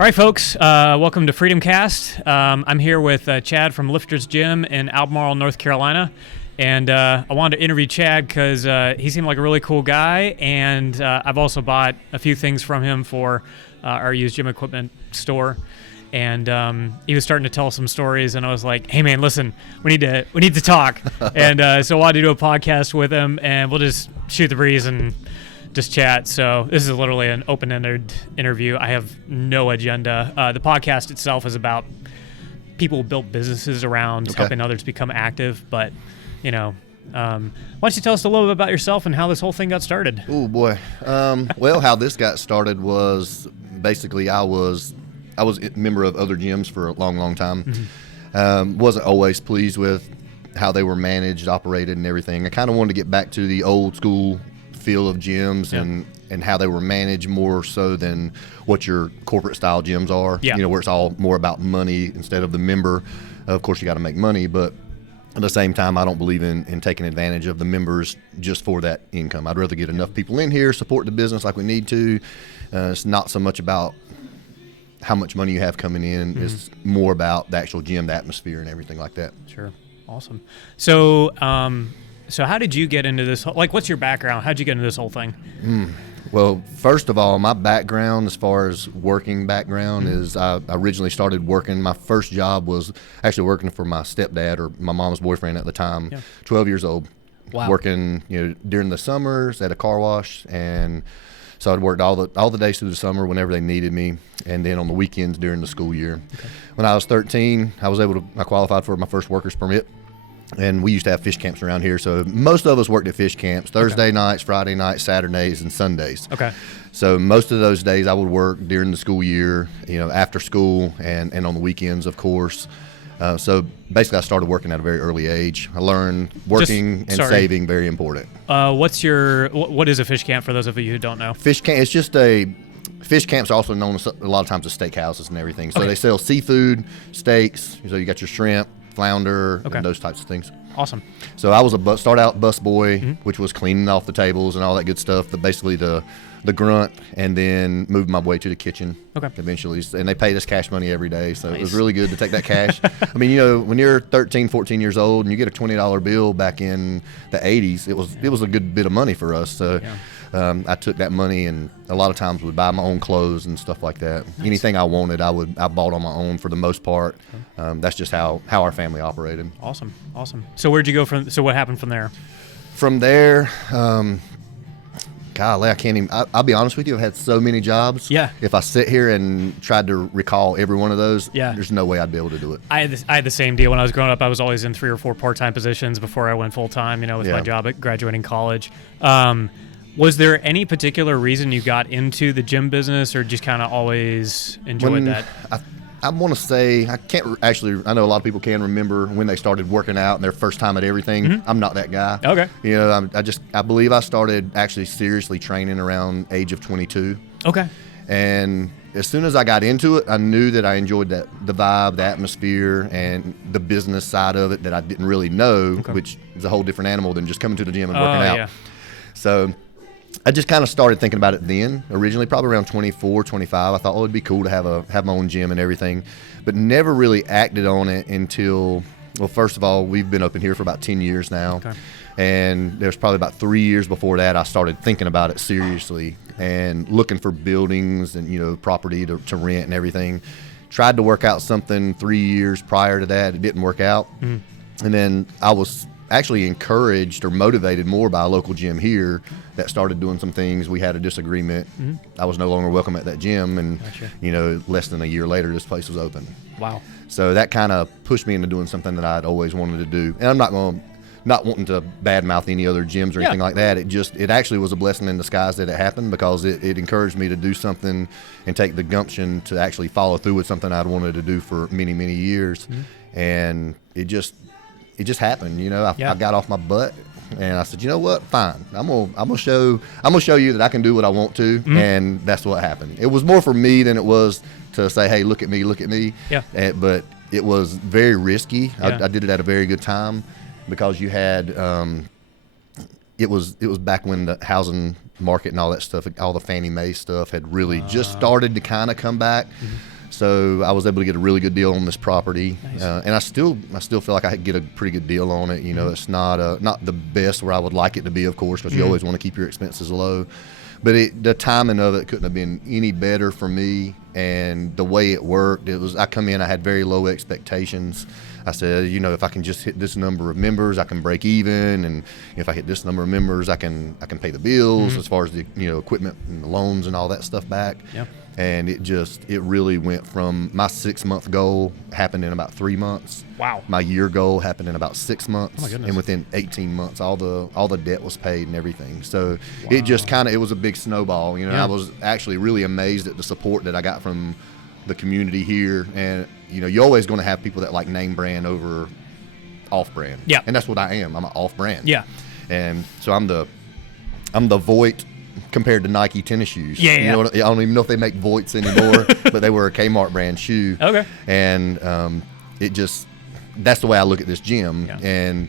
All right, folks, welcome to FreedomCast. I'm here with Chad from Lifters Gym in Albemarle, North Carolina. And I wanted to interview Chad because he seemed like a really cool guy. And I've also bought a few things from him for our used gym equipment store. And he was starting to tell some stories, and I was like, "Hey, man, listen, we need to talk." And so I wanted to do a podcast with him, and we'll just shoot the breeze and just chat. So this is literally an open-ended interview. I have no agenda. The podcast itself is about people who build businesses around helping others become active. But, you know, why don't you tell us a little bit about yourself and how this whole thing got started? Oh, boy. Well, how this got started was basically I was a member of other gyms for a long time. Mm-hmm. Wasn't always pleased with how they were managed, operated, and everything. I kind of wanted to get back to the old school feel of gyms and how they were managed more so than what your corporate style gyms are. You know, where it's all more about money instead of the member. Of course, you got to make money, but at the same time, I don't believe in taking advantage of the members just for that income. I'd rather get enough people in here, support the business like we need to. It's not so much about how much money you have coming in. Mm-hmm. It's more about the actual gym, the atmosphere, and everything like that. Sure. Awesome. So, so how did you get into this? Like, what's your background? How'd you get into this whole thing? Well, first of all, my background as far as working background is I originally started working. My first job was actually working for my stepdad or my mom's boyfriend at the time, 12 years old. Wow. Working, during the summers at a car wash, and so I'd worked all the days through the summer whenever they needed me, and then on the weekends during the school year. Okay. When I was 13, I qualified for my first worker's permit, and we used to have fish camps around here. So most of us worked at fish camps Thursday nights, Friday nights, Saturdays, and Sundays. Okay. So most of those days I would work during the school year, after school and on the weekends, of course. So basically I started working at a very early age. I learned working and saving, very important. What is a fish camp for those of you who don't know? Fish camp, fish camps are also known as, a lot of times, as steakhouses and everything. So they sell seafood, steaks. So you got your shrimp, flounder, and those types of things. Awesome. So I was started out bus boy, which was cleaning off the tables and all that good stuff. Basically the grunt, and then moved my way to the kitchen eventually. And they paid us cash money every day, so it was really good to take that cash. I mean, when you're 13, 14 years old and you get a $20 bill back in the 80s, it was a good bit of money for us. So I took that money and a lot of times would buy my own clothes and stuff like that. Nice. Anything I wanted, I bought on my own for the most part. That's just how our family operated. Awesome. So where'd you go from? So what happened from there? From there, golly, I can't even. I'll be honest with you. I've had so many jobs. Yeah. If I sit here and tried to recall every one of those, there's no way I'd be able to do it. I had the same deal when I was growing up. I was always in 3 or 4 part-time positions before I went full-time. With my job at graduating college. Was there any particular reason you got into the gym business, or just kind of always enjoyed that? I want to say, I can't actually, I know a lot of people can remember when they started working out and their first time at everything. Mm-hmm. I'm not that guy. Okay. I believe I started actually seriously training around age of 22. Okay. And as soon as I got into it, I knew that I enjoyed the vibe, the atmosphere, and the business side of it that I didn't really know, which is a whole different animal than just coming to the gym and working out. Yeah. So I just kind of started thinking about it then, originally, probably around 24, 25. I thought, it'd be cool to have my own gym and everything, but never really acted on it until, well, first of all, we've been open here for about 10 years now. Okay. And there's probably about 3 years before that, I started thinking about it seriously and looking for buildings and, property to rent and everything. Tried to work out something 3 years prior to that. It didn't work out. Mm. And then I was actually encouraged or motivated more by a local gym here that started doing some things. We had a disagreement. Mm-hmm. I was no longer welcome at that gym, and less than a year later, this place was open. Wow! So that kind of pushed me into doing something that I'd always wanted to do. And I'm not wanting to badmouth any other gyms or anything like that. It actually was a blessing in disguise that it happened, because it encouraged me to do something and take the gumption to actually follow through with something I'd wanted to do for many, many years. Mm-hmm. And it just happened. I got off my butt and I said, you know what? Fine. I'm gonna show you that I can do what I want to. Mm-hmm. And that's what happened. It was more for me than it was to say, hey, look at me. Yeah. But it was very risky. Yeah. I did it at a very good time, because you had it was back when the housing market and all that stuff, all the Fannie Mae stuff had really just started to kind of come back. So I was able to get a really good deal on this property. Nice. And I still feel like I could get a pretty good deal on it. You know, it's not the best where I would like it to be, of course, because you always want to keep your expenses low. But the timing of it couldn't have been any better for me, and the way it worked, I come in, I had very low expectations. I said, you know, if I can just hit this number of members, I can break even, and if I hit this number of members, I can pay the bills as far as the, you know, equipment and the loans and all that stuff back. Yeah. And it really went from my 6-month goal happened in about 3 months. Wow. My year goal happened in about 6 months. Oh my goodness. And within 18 months, all the debt was paid and everything. So it just it was a big snowball. You know, I was actually really amazed at the support that I got from the community here. And, you know, you're always going to have people that like name brand over off brand. Yeah. And that's what I am. I'm an off brand. Yeah. And so I'm the Voigt compared to Nike tennis shoes. Yeah, you know, I don't even know if they make Voigts anymore, but they were a Kmart brand shoe. Okay. And that's the way I look at this gym. Yeah. And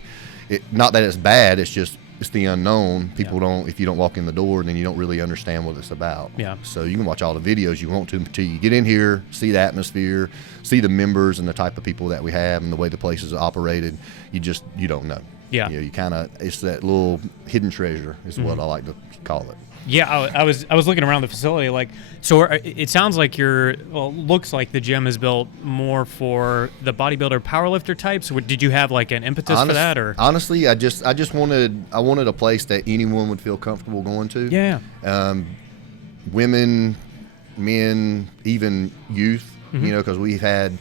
not that it's bad, it's the unknown. People if you don't walk in the door, then you don't really understand what it's about. Yeah. So you can watch all the videos you want to until you get in here, see the atmosphere, see the members and the type of people that we have and the way the place is operated. You don't know. Yeah. You know, it's that little hidden treasure is what I like to call it. Yeah, I was looking around the facility, like, so it sounds like looks like the gym is built more for the bodybuilder powerlifter types. Did you have like an impetus for that, or? Honestly, I wanted a place that anyone would feel comfortable going to. Yeah. Women, men, even youth. You know, because we've had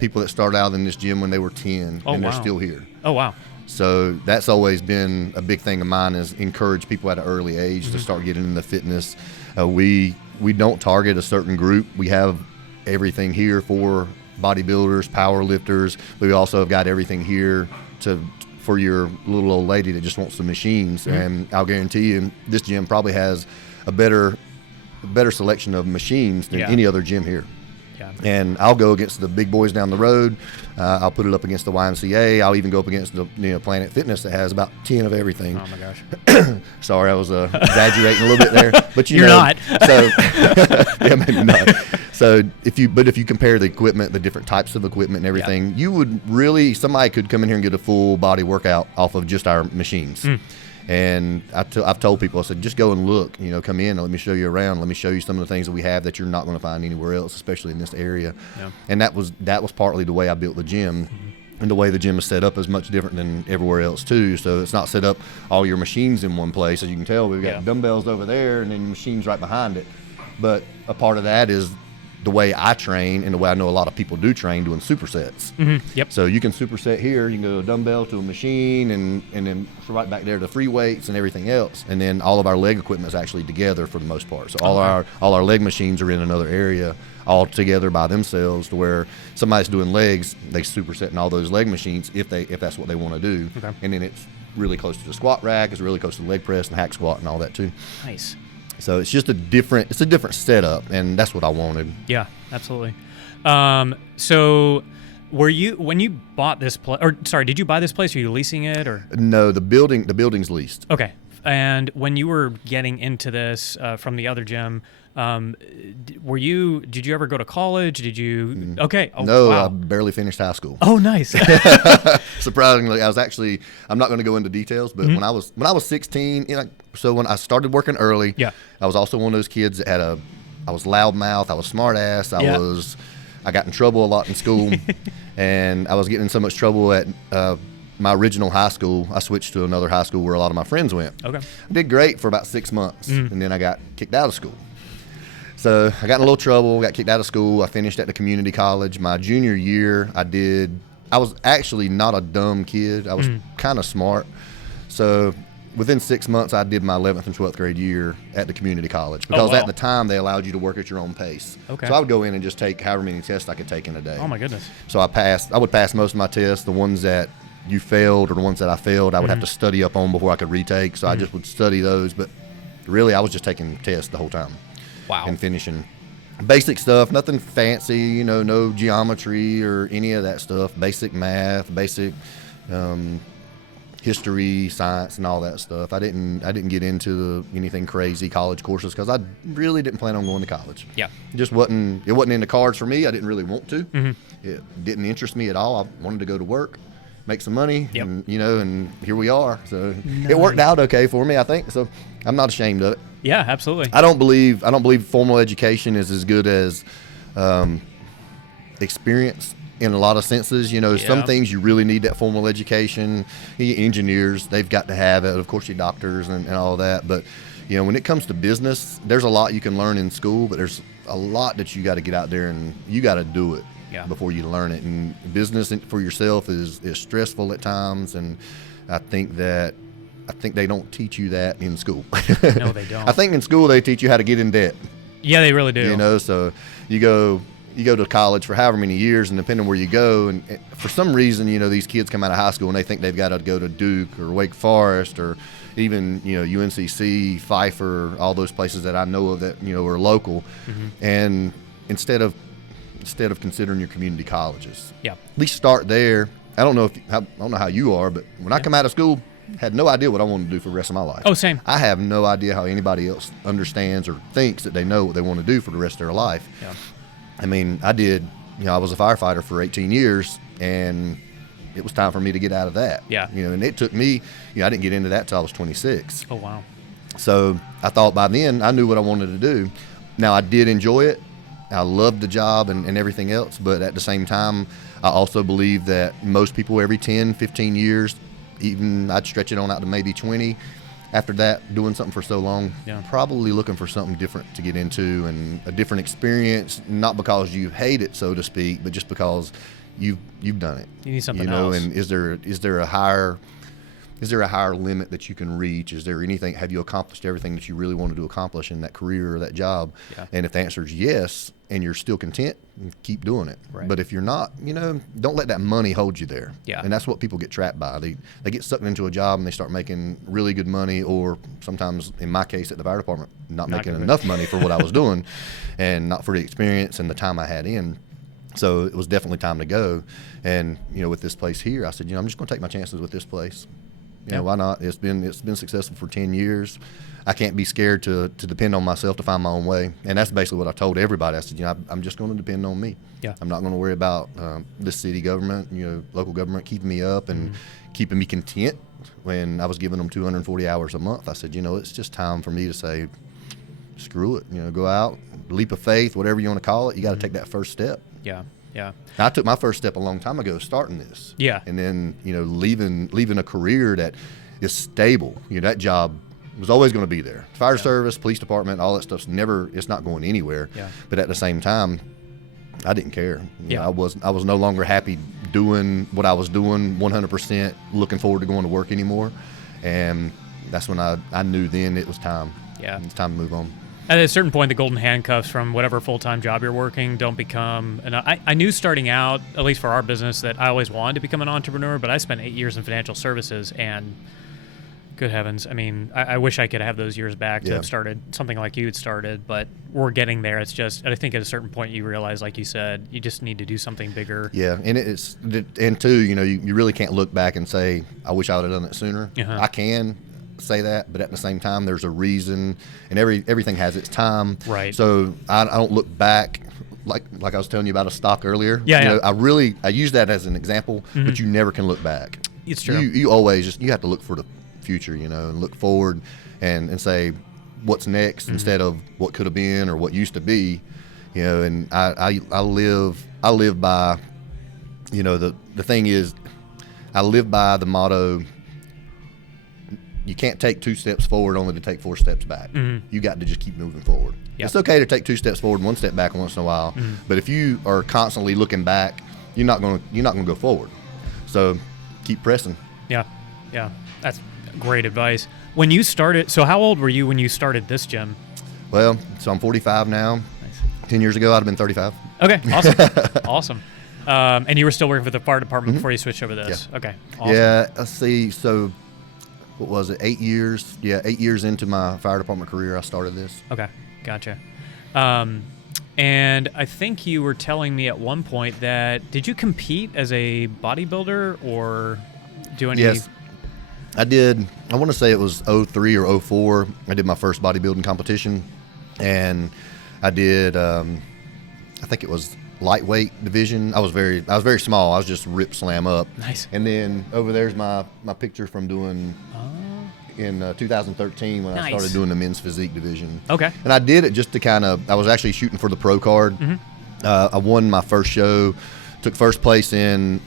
people that started out in this gym when they were 10 and they're still here. Oh wow. So that's always been a big thing of mine, is encourage people at an early age to start getting into fitness. We don't target a certain group. We have everything here for bodybuilders, power lifters. We also have got everything here for your little old lady that just wants the machines. And I'll guarantee you, this gym probably has a better selection of machines than any other gym here. Yeah. And I'll go against the big boys down the road. I'll put it up against the YMCA. I'll even go up against the Planet Fitness that has about 10 of everything. Oh my gosh. Sorry, I was exaggerating a little bit there, but you're not. So yeah, maybe not. So if you compare the equipment, the different types of equipment and everything, you would somebody could come in here and get a full body workout off of just our machines. And I've told people, I said, just go and look, you know, come in and let me show you around. Let me show you some of the things that we have that you're not going to find anywhere else, especially in this area. Yeah. And that was partly the way I built the gym. And the way the gym is set up is much different than everywhere else too. So it's not set up all your machines in one place. As you can tell, we've got dumbbells over there and then machines right behind it. But a part of that is the way I train and the way I know a lot of people do train, doing supersets. Yep. So you can superset here. You can go to a dumbbell to a machine and then right back there to free weights and everything else. And then all of our leg equipment is actually together for the most part. So all our leg machines are in another area all together by themselves, to where somebody's doing legs, they superset in all those leg machines if that's what they want to do. Okay. And then it's really close to the squat rack, it's really close to the leg press and hack squat and all that too. Nice. So it's just a different setup, and that's what I wanted. Yeah, absolutely. So when you bought this place, did you buy this place? Are you leasing it, or? No, the building's leased. Okay. And when you were getting into this from the other gym, did you ever go to college? Did you? Okay. Oh, no, wow. I barely finished high school. Oh, nice. Surprisingly, I'm not going to go into details, but when I was 16, you know, so when I started working early, I was also one of those kids that I was loudmouth, I was smart ass, I got in trouble a lot in school, and I was getting in so much trouble at my original high school. I switched to another high school where a lot of my friends went. Okay. I did great for about 6 months, and then I got kicked out of school. So I got in a little trouble, got kicked out of school. I finished at the community college. My junior year, I was actually not a dumb kid. I was kind of smart. So within 6 months, I did my 11th and 12th grade year at the community college, because at the time they allowed you to work at your own pace. Okay. So I would go in and just take however many tests I could take in a day. Oh my goodness. So I would pass most of my tests. The ones that you failed or the ones that I failed, I would have to study up on before I could retake. So I just would study those. But really, I was just taking tests the whole time. Wow. And finishing basic stuff, nothing fancy, you know, no geometry or any of that stuff. Basic math, basic history, science, and all that stuff. I didn't get into anything crazy college courses because I really didn't plan on going to college. Yeah, it wasn't in the cards for me. I didn't really want to. It didn't interest me at all. I wanted to go to work, make some money, and and here we are. So it worked out okay for me, I think. So I'm not ashamed of it. Yeah, absolutely. I don't believe formal education is as good as experience in a lot of senses. Some things you really need that formal education. Engineers, they've got to have it. Of course, your doctors and all that. But when it comes to business, there's a lot you can learn in school, but there's a lot that you got to get out there and you got to do it before you learn it. And business for yourself is stressful at times, and I think they don't teach you that in school. No, they don't. I think in school they teach you how to get in debt. Yeah, they really do. So you go to college for however many years, and depending on where you go, and for some reason, these kids come out of high school and they think they've got to go to Duke or Wake Forest or even, UNCC, Pfeiffer, all those places that I know of that, are local. And instead of considering your community colleges, at least start there. I don't know how you are, but when I come out of school, had no idea what I wanted to do for the rest of my life. Oh, same. I have no idea how anybody else understands or thinks that they know what they want to do for the rest of their life. Yeah. I mean, I was a firefighter for 18 years, and it was time for me to get out of that. Yeah. And it took me, I didn't get into that till I was 26. Oh, wow. So I thought by then I knew what I wanted to do. Now, I did enjoy it. I loved the job and everything else, but at the same time, I also believe that most people every 10, 15 years, even I'd stretch it on out to maybe 20. After that, doing something for so long, probably looking for something different to get into and a different experience, not because you hate it, so to speak, but just because you've done it. You need something else. And is there a higher limit that you can reach? Is there anything? Have you accomplished everything that you really wanted to accomplish in that career or that job? Yeah. And if the answer is yes, and you're still content, keep doing it. Right. But if you're not, don't let that money hold you there. Yeah. And that's what people get trapped by. They get sucked into a job and they start making really good money, or sometimes, in my case at the fire department, not making enough money for what I was doing, and not for the experience and the time I had in. So it was definitely time to go. And with this place here, I said, I'm just going to take my chances with this place. Why not? It's been successful for 10 years. I can't be scared to depend on myself to find my own way. And that's basically what I told everybody. I said, I'm just going to depend on me. Yeah. I'm not going to worry about the city government, local government keeping me up and keeping me content. When I was giving them 240 hours a month, I said, it's just time for me to say, screw it. Go out, leap of faith, whatever you want to call it. You got to take that first step. Yeah. Yeah. I took my first step a long time ago, starting this. Yeah. And then, leaving a career that is stable. That job was always going to be there. Fire service, police department, all that stuff's it's not going anywhere. Yeah. But at the same time, I didn't care. Yeah. I was no longer happy doing what I was doing 100%, looking forward to going to work anymore. And that's when I knew then it was time. Yeah. It's time to move on. At a certain point, the golden handcuffs from whatever full-time job you're working don't become... And I knew starting out, at least for our business, that I always wanted to become an entrepreneur, but I spent 8 years in financial services, and good heavens, I mean, I wish I could have those years back to have started something like you had started, but we're getting there. It's just, I think at a certain point you realize, like you said, you just need to do something bigger. Yeah, and too, you really can't look back and say, I wish I would have done it sooner. I can say that, but at the same time, there's a reason, and everything has its time. Right. So I don't look back like I was telling you about a stock earlier. Yeah. I use that as an example, but you never can look back. It's true. You always you have to look for the future, and look forward and say what's next instead of what could have been or what used to be. And I live by, the thing is, I live by the motto, you can't take 2 steps forward only to take 4 steps back. You got to just keep moving forward. Yep. It's okay to take 2 steps forward and 1 step back once in a while, but if you are constantly looking back, you're not going to go forward. So keep pressing. Yeah, that's great advice. When you started, so how old were you when you started this gym? Well, so I'm 45 now. Nice. 10 years ago, I'd have been 35. Okay, awesome. Awesome. And you were still working for the fire department before you switched over to this? Yeah. Okay, awesome. Yeah, let's see. So what was it, 8 years? Yeah, 8 years into my fire department career, I started this. Okay, gotcha. And I think you were telling me at one point that, did you compete as a bodybuilder or do any? Yes. I want to say it was 03 or 04. I did my first bodybuilding competition, and I did, I think it was lightweight division. I was very small. I was just rip slam up. Nice. And then over there's my picture from doing in 2013 when I started doing the men's physique division. Okay. And I did it just to I was actually shooting for the pro card. I won my first show, took first place in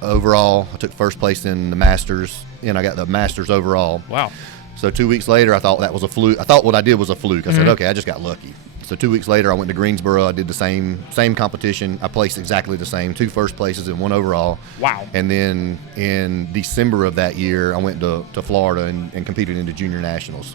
overall. I took first place in the Masters, and I got the Masters overall. Wow. So 2 weeks later, I thought that was a fluke. I thought what I did was a fluke. I said, okay, I just got lucky. So 2 weeks later, I went to Greensboro. I did the same competition. I placed exactly the same, 2 first places and 1 overall. Wow. And then in December of that year, I went to Florida and competed in the Junior Nationals.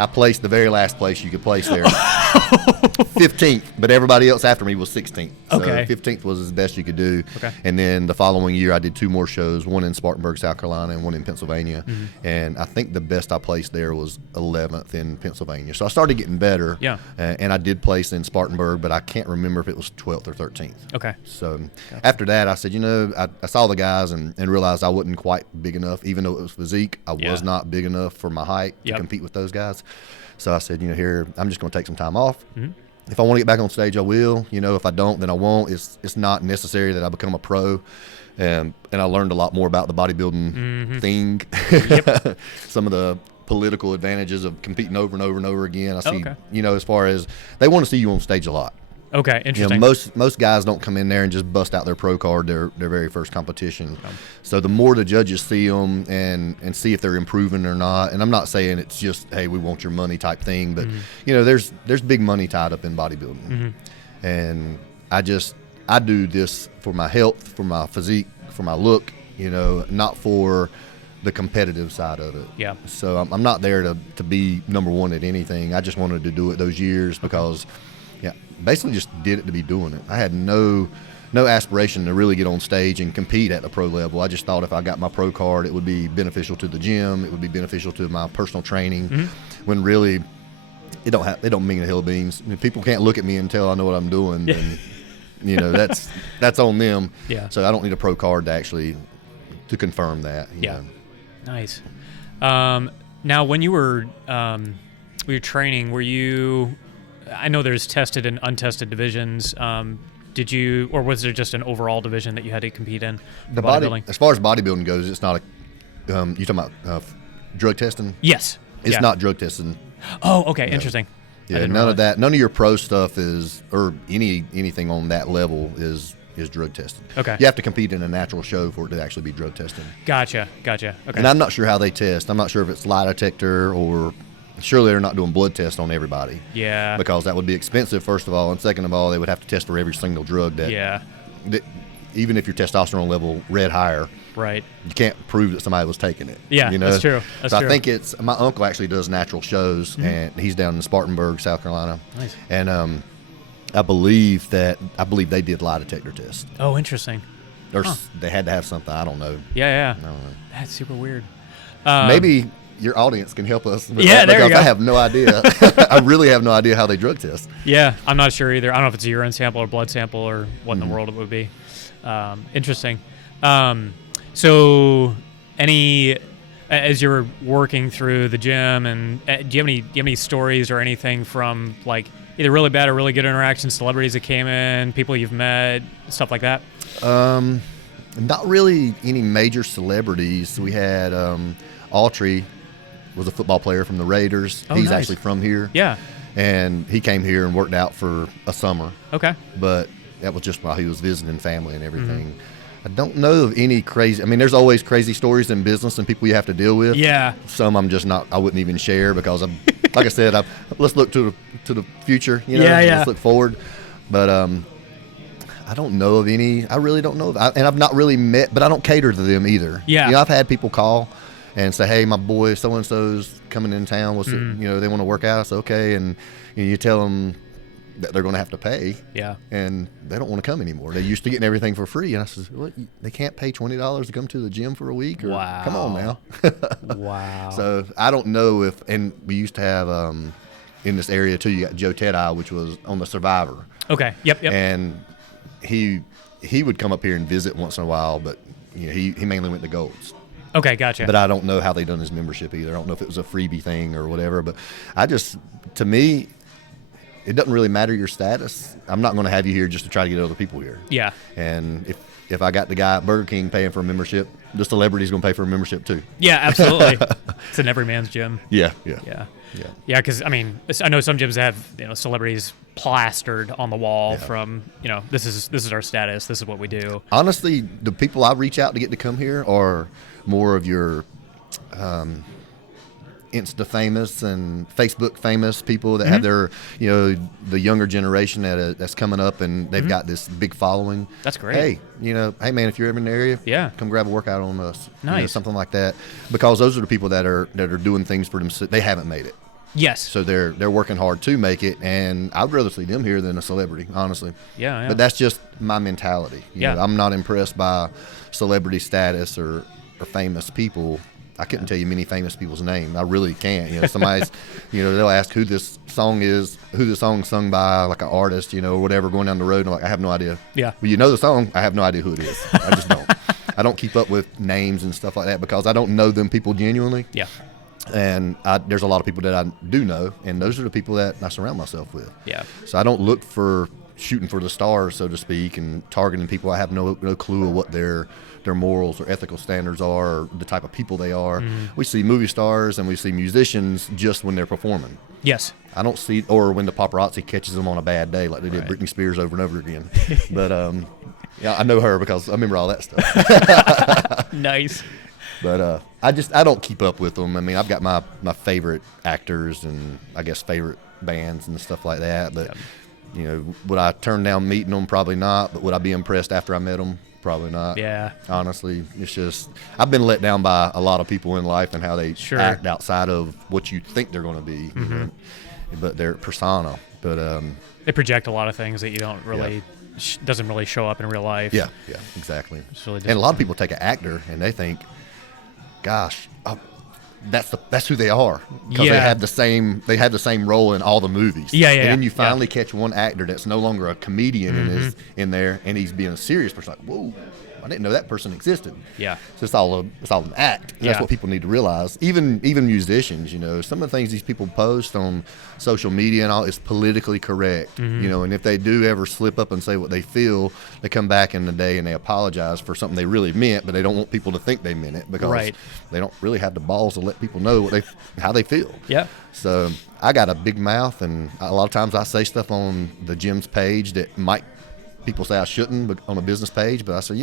I placed the very last place you could place there. 15th, but everybody else after me was 16th. So Okay. 15th was as best you could do. Okay. And then the following year, I did 2 more shows, one in Spartanburg, South Carolina, and one in Pennsylvania. And I think the best I placed there was 11th in Pennsylvania. So I started getting better. Yeah. And I did place in Spartanburg, but I can't remember if it was 12th or 13th. Okay. So after that, I said, I saw the guys and realized I wasn't quite big enough. Even though it was physique, I was not big enough for my height to compete with those guys. So I said, here, I'm just going to take some time off. If I want to get back on stage, I will. If I don't, then I won't. It's not necessary that I become a pro. And I learned a lot more about the bodybuilding thing. Yep. Some of the political advantages of competing over and over and over again. I see, as far as they want to see you on stage a lot. Okay, interesting. Most guys don't come in there and just bust out their pro card their very first competition. So the more the judges see them and see if they're improving or not, and I'm not saying it's just, hey, we want your money type thing, but there's big money tied up in bodybuilding, and I do this for my health, for my physique, for my look, not for the competitive side of it. Yeah. So I'm not there to be number one at anything. I just wanted to do it those years because. Basically just did it to be doing it. I had no aspiration to really get on stage and compete at the pro level. I just thought if I got my pro card, it would be beneficial to the gym. It would be beneficial to my personal training. When really, it don't mean a hill of beans. If people can't look at me and tell I know what I'm doing, then that's on them. Yeah. So I don't need a pro card to confirm that. You know. Nice. Now, when you were training, were you? I know there's tested and untested divisions. Did you, or was there just an overall division that you had to compete in? The bodybuilding. As far as bodybuilding goes, it's not a. You talking about drug testing? Yes. It's not drug testing. Oh, okay, interesting. Yeah, none of that. None of your pro stuff is, or anything on that level is drug tested. Okay. You have to compete in a natural show for it to actually be drug tested. Gotcha. Okay. And I'm not sure how they test. I'm not sure if it's lie detector or. Surely they're not doing blood tests on everybody. Yeah. Because that would be expensive, first of all. And second of all, they would have to test for every single drug that even if your testosterone level read higher. Right. You can't prove that somebody was taking it. Yeah, that's true. I think it's, my uncle actually does natural shows, and he's down in Spartanburg, South Carolina. Nice. And I believe they did lie detector tests. Oh, interesting. Or they had to have something. I don't know. Yeah. I don't know. That's super weird. Maybe your audience can help us with that, because there you go. I have no idea. I really have no idea how they drug test. Yeah, I'm not sure either. I don't know if it's a urine sample or blood sample or what in the world it would be. Interesting. So, as you're working through the gym, and do you have any stories or anything from like either really bad or really good interactions, celebrities that came in, people you've met, stuff like that? Not really any major celebrities. We had Autry was a football player from the Raiders. Oh, He's nice. actually from here. Yeah. And he came here and worked out for a summer. Okay. But that was just while he was visiting family and everything. I don't know of any crazy. I mean, there's always crazy stories in business and people you have to deal with. Yeah. Some I'm just not. I wouldn't even share because I'm, like I said, let's look to the future. Let's look forward. But I don't know of any. I really don't know. And I've not really met, but I don't cater to them either. Yeah. I've had people call and say, hey, my boy so and so's coming in town. They want to work out. I say, okay, and you tell them that they're going to have to pay. Yeah. And they don't want to come anymore. They used to getting everything for free, and I said, what? They can't pay $20 to come to the gym for a week? Or, wow. Come on now. Wow. So I don't know if, and we used to have in this area too. You got Joe Tedeye, which was on the Survivor. Okay. Yep. And he would come up here and visit once in a while, but he mainly went to Golds. Okay, gotcha. But I don't know how they done his membership either. I don't know if it was a freebie thing or whatever. But to me, it doesn't really matter your status. I'm not going to have you here just to try to get other people here. Yeah. And if I got the guy at Burger King paying for a membership, the celebrity's going to pay for a membership too. Yeah, absolutely. It's an every man's gym. Yeah. Because I know some gyms have celebrities plastered on the wall from this is our status, this is what we do. Honestly, the people I reach out to get to come here are more of your Insta famous and Facebook famous people that have their, the younger generation that's coming up and they've got this big following. That's great. Hey, hey man, if you're ever in the area, come grab a workout on us. Nice. Something like that. Because those are the people that are doing things for themselves. They haven't made it. Yes. So they're working hard to make it, and I'd rather see them here than a celebrity, honestly. Yeah. But that's just my mentality. You know, I'm not impressed by celebrity status or famous people. I couldn't tell you many famous people's names. I really can't. Somebody's, they'll ask who this song is, who the song's sung by, like an artist, or whatever, going down the road. And I'm like, I have no idea. Yeah. Well, you know the song. I have no idea who it is. I just don't. I don't keep up with names and stuff like that because I don't know them people genuinely. Yeah. And there's a lot of people that I do know, and those are the people that I surround myself with. Yeah. So I don't look for shooting for the stars, so to speak, and targeting people I have no clue of what their morals or ethical standards are, or the type of people they are. We see movie stars and we see musicians just when they're performing. Yes. I don't see, or when the paparazzi catches them on a bad day, like they did Britney Spears over and over again. But I know her because I remember all that stuff. Nice. But I don't keep up with them. I mean, I've got my favorite actors and I guess favorite bands and stuff like that. But would I turn down meeting them? Probably not. But would I be impressed after I met them? Probably not. Yeah. Honestly, it's just I've been let down by a lot of people in life and how they act outside of what you think they're going to be. But their persona. But they project a lot of things that you don't really doesn't really show up in real life. Yeah, exactly. Really, and a lot of people take an actor and they think, gosh, that's who they are because they have the same role in all the movies. Yeah. And then you finally catch one actor that's no longer a comedian and is in there, and he's being a serious person. Like, whoa, I didn't know that person existed. Yeah. So it's all an act. And that's what people need to realize. Even musicians, some of the things these people post on social media and all is politically correct. And if they do ever slip up and say what they feel, they come back in the day and they apologize for something they really meant, but they don't want people to think they meant it because they don't really have the balls to let people know how they feel. Yeah. So I got a big mouth, and a lot of times I say stuff on the gym's page that people say I shouldn't, but on a business page. But I say,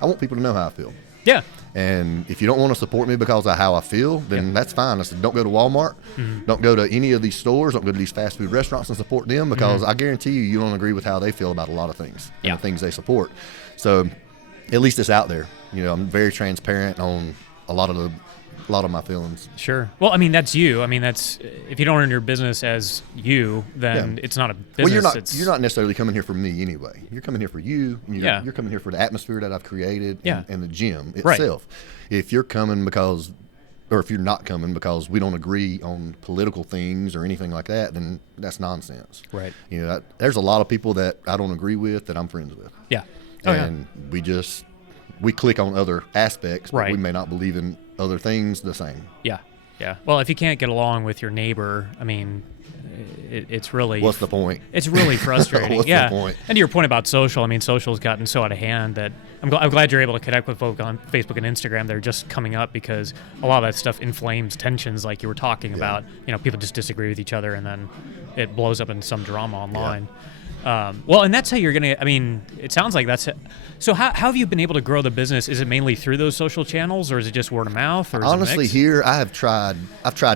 I want people to know how I feel. Yeah. And if you don't want to support me because of how I feel, then that's fine. I said, don't go to Walmart. Don't go to any of these stores. Don't go to these fast food restaurants and support them because I guarantee you don't agree with how they feel about a lot of things and the things they support. So at least it's out there. I'm very transparent on a lot of my feelings. Sure. Well, I mean, that's you. I mean, that's if you don't run your business as you, then it's not a business. Well, you're not necessarily coming here for me anyway. You're coming here for you. You're coming here for the atmosphere that I've created and the gym itself. Right. If you're coming if you're not coming because we don't agree on political things or anything like that, then that's nonsense. Right. There's a lot of people that I don't agree with that I'm friends with. Yeah. And we click on other aspects, but we may not believe in other things the same. Yeah. Yeah. Well, if you can't get along with your neighbor, I mean, it's really... What's the point? It's really frustrating. What's the point? And to your point about social, I mean, social's gotten so out of hand that I'm glad you're able to connect with folk on Facebook and Instagram. They're just coming up because a lot of that stuff inflames tensions like you were talking about. People just disagree with each other and then it blows up in some drama online. Well, and that's how you're going to, I mean, it sounds like that's it. So how have you been able to grow the business? Is it mainly through those social channels or is it just word of mouth? Or honestly, here I've tried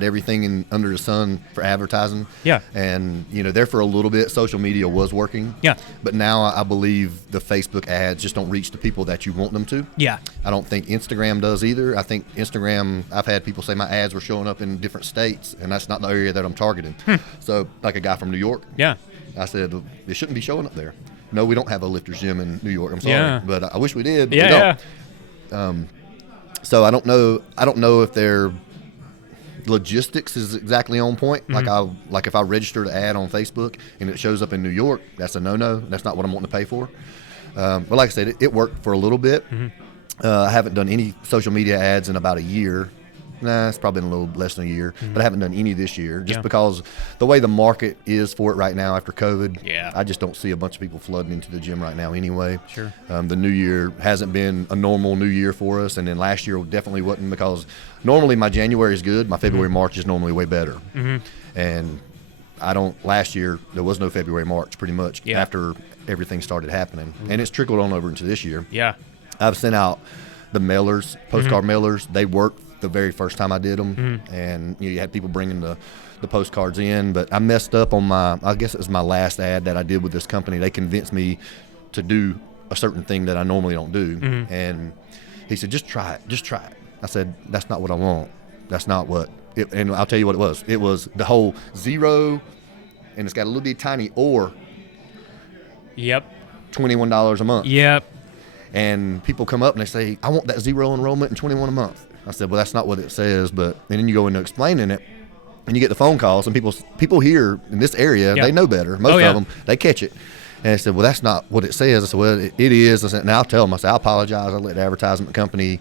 everything under the sun for advertising. Yeah. And, there for a little bit, social media was working. Yeah. But now I believe the Facebook ads just don't reach the people that you want them to. Yeah. I don't think Instagram does either. I think Instagram, I've had people say my ads were showing up in different states and that's not the area that I'm targeting. So like a guy from New York. Yeah. I said, it shouldn't be showing up there. No, we don't have a lifter's gym in New York. I'm sorry, but I wish we did. But we don't. So I don't know if their logistics is exactly on point. Like if I register to ad on Facebook and it shows up in New York, that's a no-no. That's not what I'm wanting to pay for. But like I said, it worked for a little bit. I haven't done any social media ads in about a year. Nah, it's probably been a little less than a year, but I haven't done any this year just because the way the market is for it right now after COVID, I just don't see a bunch of people flooding into the gym right now anyway. Sure. The new year hasn't been a normal new year for us, and then last year definitely wasn't, because normally my January is good, my February, March is normally way better. And last year there was no February, March pretty much after everything started happening, and it's trickled on over into this year. I've sent out the mailers, postcard mailers. They worked the very first time I did them, and you had people bringing the postcards in, but I messed up on I guess it was my last ad that I did with this company. They convinced me to do a certain thing that I normally don't do, and he said, just try it. I said, that's not what I want. That's not what it, and I'll tell you what it was the whole zero, and it's got a little bit tiny or $21 a month. And people come up and they say, I want that zero enrollment and $21 a month. I said, well, that's not what it says. And then you go into explaining it, and you get the phone calls, and people here in this area, they know better. Most of them, they catch it. And I said, well, that's not what it says. I said, well, it is. I said, and I'll tell them. I said, I apologize. I let the advertisement company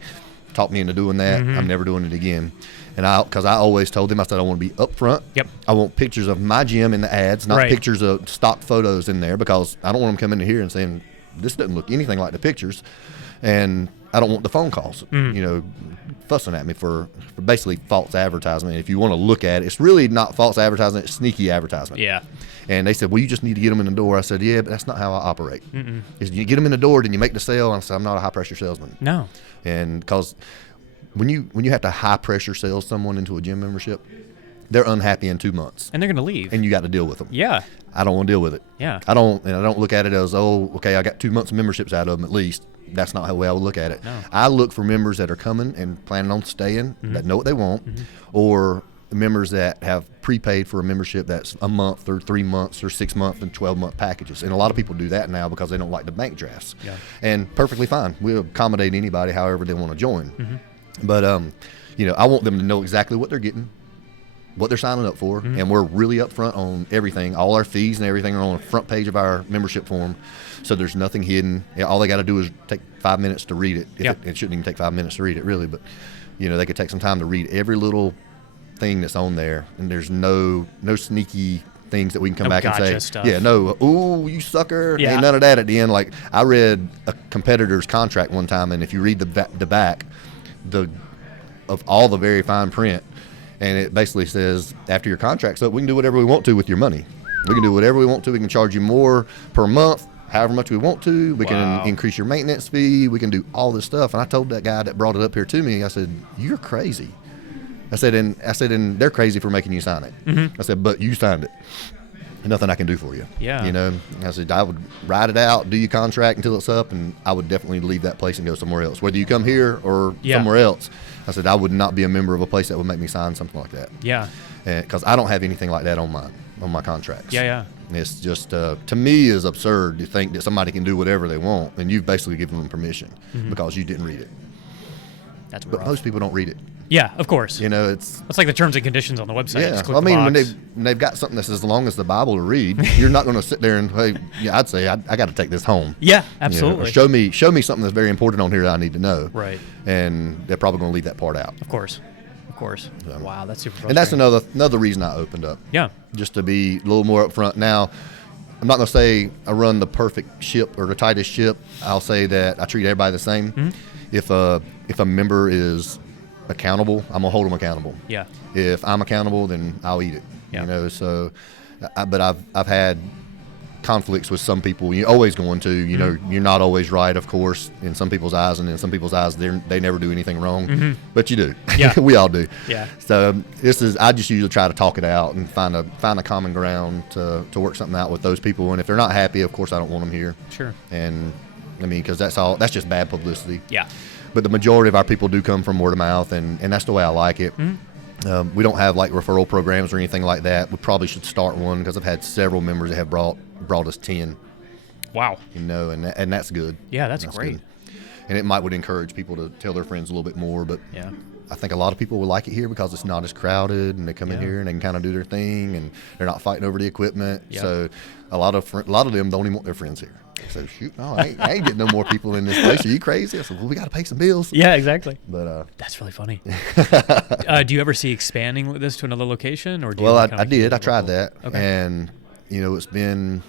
talk me into doing that. I'm never doing it again. And because I always told them, I said, I want to be upfront. I want pictures of my gym in the ads, not pictures of stock photos in there, because I don't want them coming in here and saying, this doesn't look anything like the pictures. And I don't want the phone calls, fussing at me for basically false advertisement. If you want to look at it, it's really not false advertisement, it's sneaky advertisement. And they said, well, you just need to get them in the door. I said, yeah, but that's not how I operate. Is you get them in the door, then you make the sale. And I said, I'm not a high-pressure salesman. No. And because when you have to high-pressure sell someone into a gym membership, they're unhappy in 2 months. And they're going to leave. And you got to deal with them. I don't want to deal with it. I don't look at it as, oh, okay, I got 2 months of memberships out of them at least. That's not the way I would look at it. I look for members that are coming and planning on staying, that know what they want, or members that have prepaid for a membership that's a month or 3 months or 6 month and 12-month packages. And a lot of people do that now because they don't like the bank drafts. And perfectly fine. We'll accommodate anybody however they want to join. But, I want them to know exactly what they're getting, what they're signing up for, and we're really upfront on everything. All our fees and everything are on the front page of our membership form, so there's nothing hidden. All they got to do is take 5 minutes to read it. It shouldn't even take 5 minutes to read it, really, but they could take some time to read every little thing that's on there, and there's no sneaky things that we can come back and say, stuff. ooh, you sucker. Ain't none of that at the end. Like, I read a competitor's contract one time, and if you read the back of all the very fine print, and it basically says, after your contract's up, we can do whatever we want to with your money. We can do whatever we want to. We can charge you more per month, however much we want to. We can increase your maintenance fee. We can do all this stuff. And I told that guy that brought it up here to me, I said, you're crazy. I said, and they're crazy for making you sign it. I said, but you signed it. Nothing I can do for you. I said, I would ride it out, do your contract until it's up, and I would definitely leave that place and go somewhere else. Whether you come here or somewhere else, I said, I would not be a member of a place that would make me sign something like that. Because I don't have anything like that on my contracts. And it's just, to me, is absurd to think that somebody can do whatever they want, and you've basically given them permission because you didn't read it. That's rough. But most people don't read it. Yeah, of course. It's like the terms and conditions on the website. Yeah, Just click the box. When they've got something that's as long as the Bible to read, you're not going to sit there and, hey, I'd say I got to take this home. Yeah, absolutely. Or show me something that's very important on here that I need to know. Right. And they're probably going to leave that part out. Of course. So, wow, that's super frustrating. And that's another reason I opened up. Just to be a little more upfront. Now, I'm not going to say I run the perfect ship or the tightest ship. I'll say that I treat everybody the same. If a member is accountable, I'm gonna hold them accountable. If I'm accountable, then I'll eat it. So but I've had conflicts with some people. You're always going to, you're not always right, of course, in some people's eyes, and in some people's eyes they never do anything wrong, but you do. We all do. So I just usually try to talk it out and find a common ground to work something out with those people. And if they're not happy, of course I don't want them here. And because that's just bad publicity. But the majority of our people do come from word of mouth, and that's the way I like it. We don't have like referral programs or anything like that. We probably should start one, because I've had several members that have brought us 10. Wow. And that's good. Yeah, that's great. Good. And it would encourage people to tell their friends a little bit more. But I think a lot of people will like it here because it's not as crowded, and they come in here and they can kind of do their thing, and they're not fighting over the equipment. Yep. So a lot of them don't even want their friends here. So shoot, no, I ain't getting no more people in this place. Are you crazy? I said, well, we got to pay some bills. Yeah, exactly. But that's really funny. Do you ever see expanding this to another location, or do well, I did. I tried that, and it's been.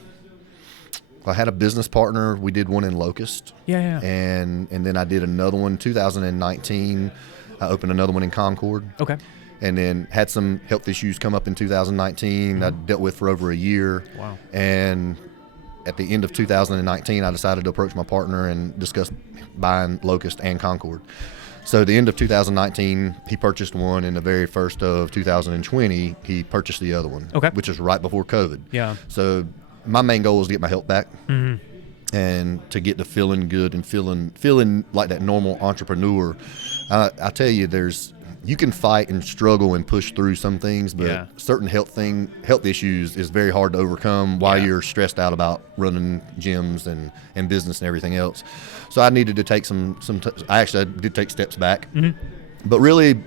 I had a business partner. We did one in Locust. Yeah. And then I did another one 2019. I opened another one in Concord. Okay. And then had some health issues come up in 2019 I dealt with for over a year. Wow. And at the end of 2019, I decided to approach my partner and discuss buying Locust and Concord. So the end of 2019, he purchased one, and the very first of 2020, he purchased the other one, which is right before COVID. Yeah. So my main goal was to get my health back and to get to feeling good and feeling like that normal entrepreneur. I tell you, you can fight and struggle and push through some things, but certain health issues is very hard to overcome while you're stressed out about running gyms and business and everything else. So I needed to take I did take steps back, but really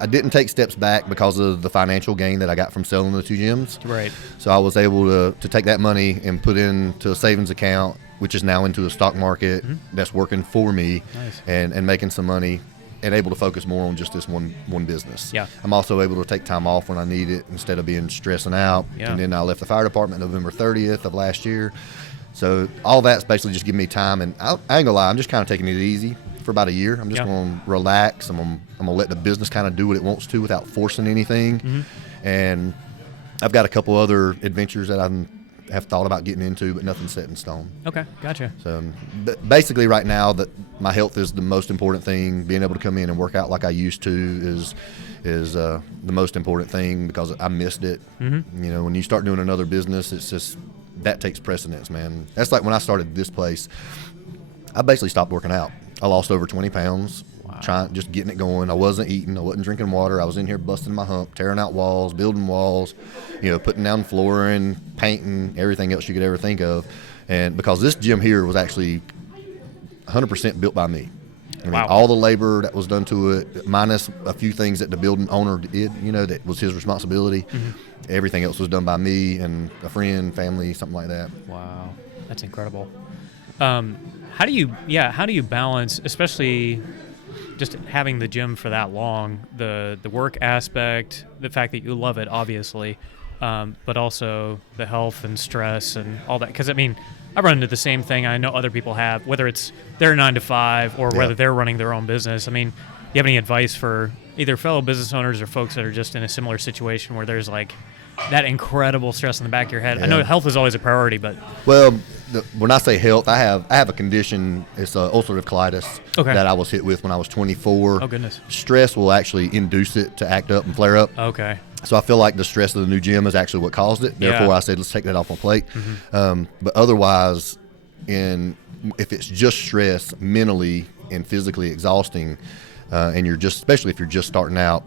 I didn't take steps back because of the financial gain that I got from selling the 2 gyms. Right. So I was able to take that money and put into a savings account, which is now into a stock market that's working for me. Nice. and making some money, and able to focus more on just this one business. Yeah. I'm also able to take time off when I need it instead of being stressing out. Yeah. And then I left the fire department November 30th of last year. So all that's basically just giving me time, and I ain't gonna lie, I'm just kind of taking it easy for about a year. I'm just going to relax. I'm going to let the business kind of do what it wants to without forcing anything. And I've got a couple other adventures that I have thought about getting into, but nothing's set in stone. Okay, gotcha. So basically right now, that my health is the most important thing. Being able to come in and work out like I used to is the most important thing, because I missed it. When you start doing another business, it's just, that takes precedence, man. That's like when I started this place, I basically stopped working out. I lost over 20 pounds, just getting it going. I wasn't eating. I wasn't drinking water. I was in here busting my hump, tearing out walls, building walls, putting down flooring, painting, everything else you could ever think of. And because this gym here was actually 100% built by me. I mean, all the labor that was done to it, minus a few things that the building owner did, that was his responsibility. Everything else was done by me and a friend, family, something like that. Wow, that's incredible. How do you balance, especially just having the gym for that long, the work aspect, the fact that you love it, obviously, but also the health and stress and all that? Because, I mean, I run into the same thing I know other people have, whether it's their 9 to 5 or whether they're running their own business. I mean, you have any advice for either fellow business owners or folks that are just in a similar situation where there's like that incredible stress in the back of your head? I know health is always a priority, but... Well, when I say health, I have a condition. It's ulcerative colitis that I was hit with when I was 24. Oh, goodness. Stress will actually induce it to act up and flare up. Okay. So I feel like the stress of the new gym is actually what caused it. Therefore, I said, let's take that off my plate. But otherwise, if it's just stress, mentally and physically exhausting, and especially if you're just starting out,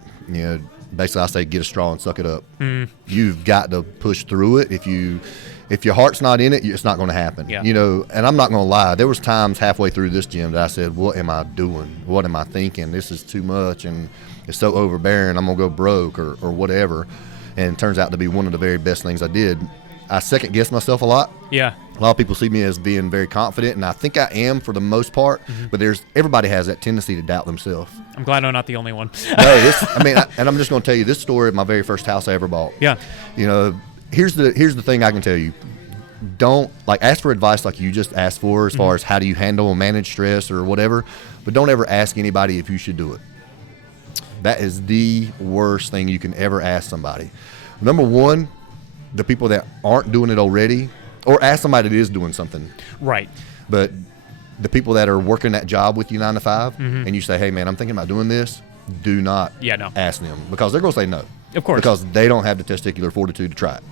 basically I say get a straw and suck it up. You've got to push through it. If your heart's not in it, it's not going to happen. And I'm not going to lie. There was times halfway through this gym that I said, what am I doing? What am I thinking? This is too much, and it's so overbearing. I'm going to go broke or whatever. And it turns out to be one of the very best things I did. I second-guess myself a lot. Yeah. A lot of people see me as being very confident, and I think I am for the most part, but everybody has that tendency to doubt themselves. I'm glad I'm not the only one. And I'm just going to tell you this story of my very first house I ever bought. Yeah. Here's the thing I can tell you. Don't ask for advice like you just asked for as far as how do you handle and manage stress or whatever, but don't ever ask anybody if you should do it. That is the worst thing you can ever ask somebody. Number one, the people that aren't doing it already, or ask somebody that is doing something. Right. But the people that are working that job with you 9 to 5, and you say, hey, man, I'm thinking about doing this, do not ask them, because they're going to say no. Of course. Because they don't have the testicular fortitude to try it,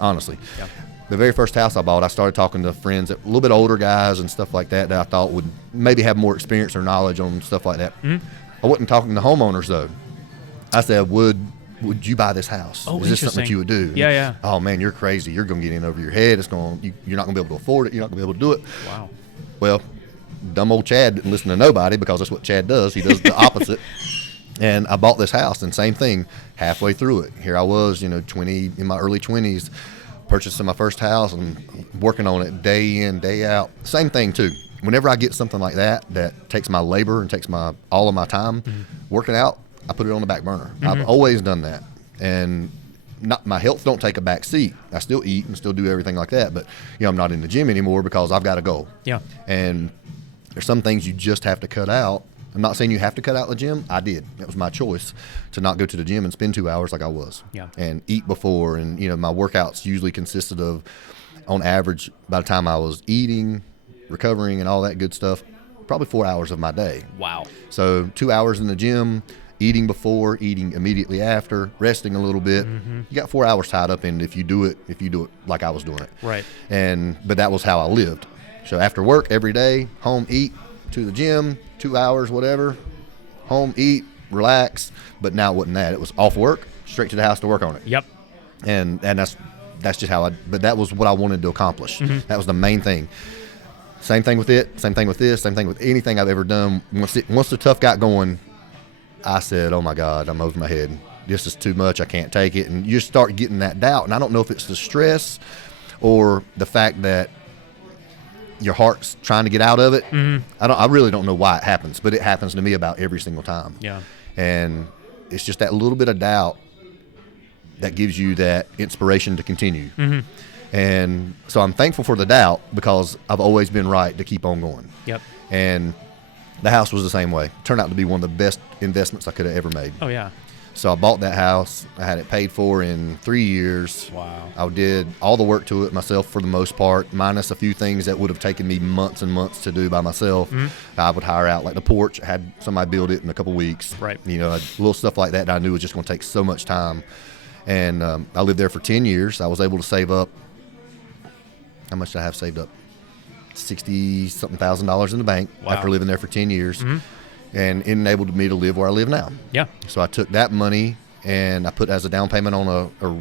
honestly. Yeah. The very first house I bought, I started talking to friends, a little bit older guys and stuff like that I thought would maybe have more experience or knowledge on stuff like that. I wasn't talking to homeowners, though. I said, would you buy this house? Oh, is this something that you would do? Yeah. Oh, man, you're crazy. You're going to get in over your head. You're not going to be able to afford it. You're not going to be able to do it. Wow. Well, dumb old Chad didn't listen to nobody, because that's what Chad does. He does the opposite. And I bought this house, and same thing, halfway through it. Here I was, in my early 20s, purchasing my first house and working on it day in, day out. Same thing too. Whenever I get something like that takes my labor and takes all of my time working out, I put it on the back burner. I've always done that. And my health don't take a back seat. I still eat and still do everything like that, but I'm not in the gym anymore because I've got a goal. Yeah. And there's some things you just have to cut out. I'm not saying you have to cut out the gym. I did. That was my choice to not go to the gym and spend 2 hours like I was. Yeah. And eat before. And, my workouts usually consisted of, on average, by the time I was eating, recovering, and all that good stuff, probably 4 hours of my day. Wow. So 2 hours in the gym, eating before, eating immediately after, resting a little bit. You got 4 hours tied up in if you do it like I was doing it. Right. But that was how I lived. So after work every day, home, eat, to the gym, 2 hours, whatever, home, eat, relax. But now it wasn't that. It was off work, straight to the house to work on it. Yep. And that's just how but that was what I wanted to accomplish. That was the main thing. Same thing with it, same thing with this, same thing with anything I've ever done. Once the tough got going, I said, oh my God, I'm over my head. This is too much. I can't take it. And you start getting that doubt. And I don't know if it's the stress or the fact that your heart's trying to get out of it. I really don't know why it happens, but it happens to me about every single time. Yeah. And it's just that little bit of doubt that gives you that inspiration to continue. And so I'm thankful for the doubt because I've always been right to keep on going. Yep. And the house was the same way. Turned out to be one of the best investments I could have ever made. Oh, yeah. So I bought that house. I had it paid for in 3 years. Wow. I did all the work to it myself for the most part, minus a few things that would have taken me months and months to do by myself. I would hire out, like the porch. I had somebody build it in a couple weeks. Right. Little stuff like that I knew was just going to take so much time. And I lived there for 10 years. I was able to save up. How much did I have saved up? $60-something thousand in the bank after living there for 10 years. And it enabled me to live where I live now. Yeah. So I took that money and I put as a down payment on a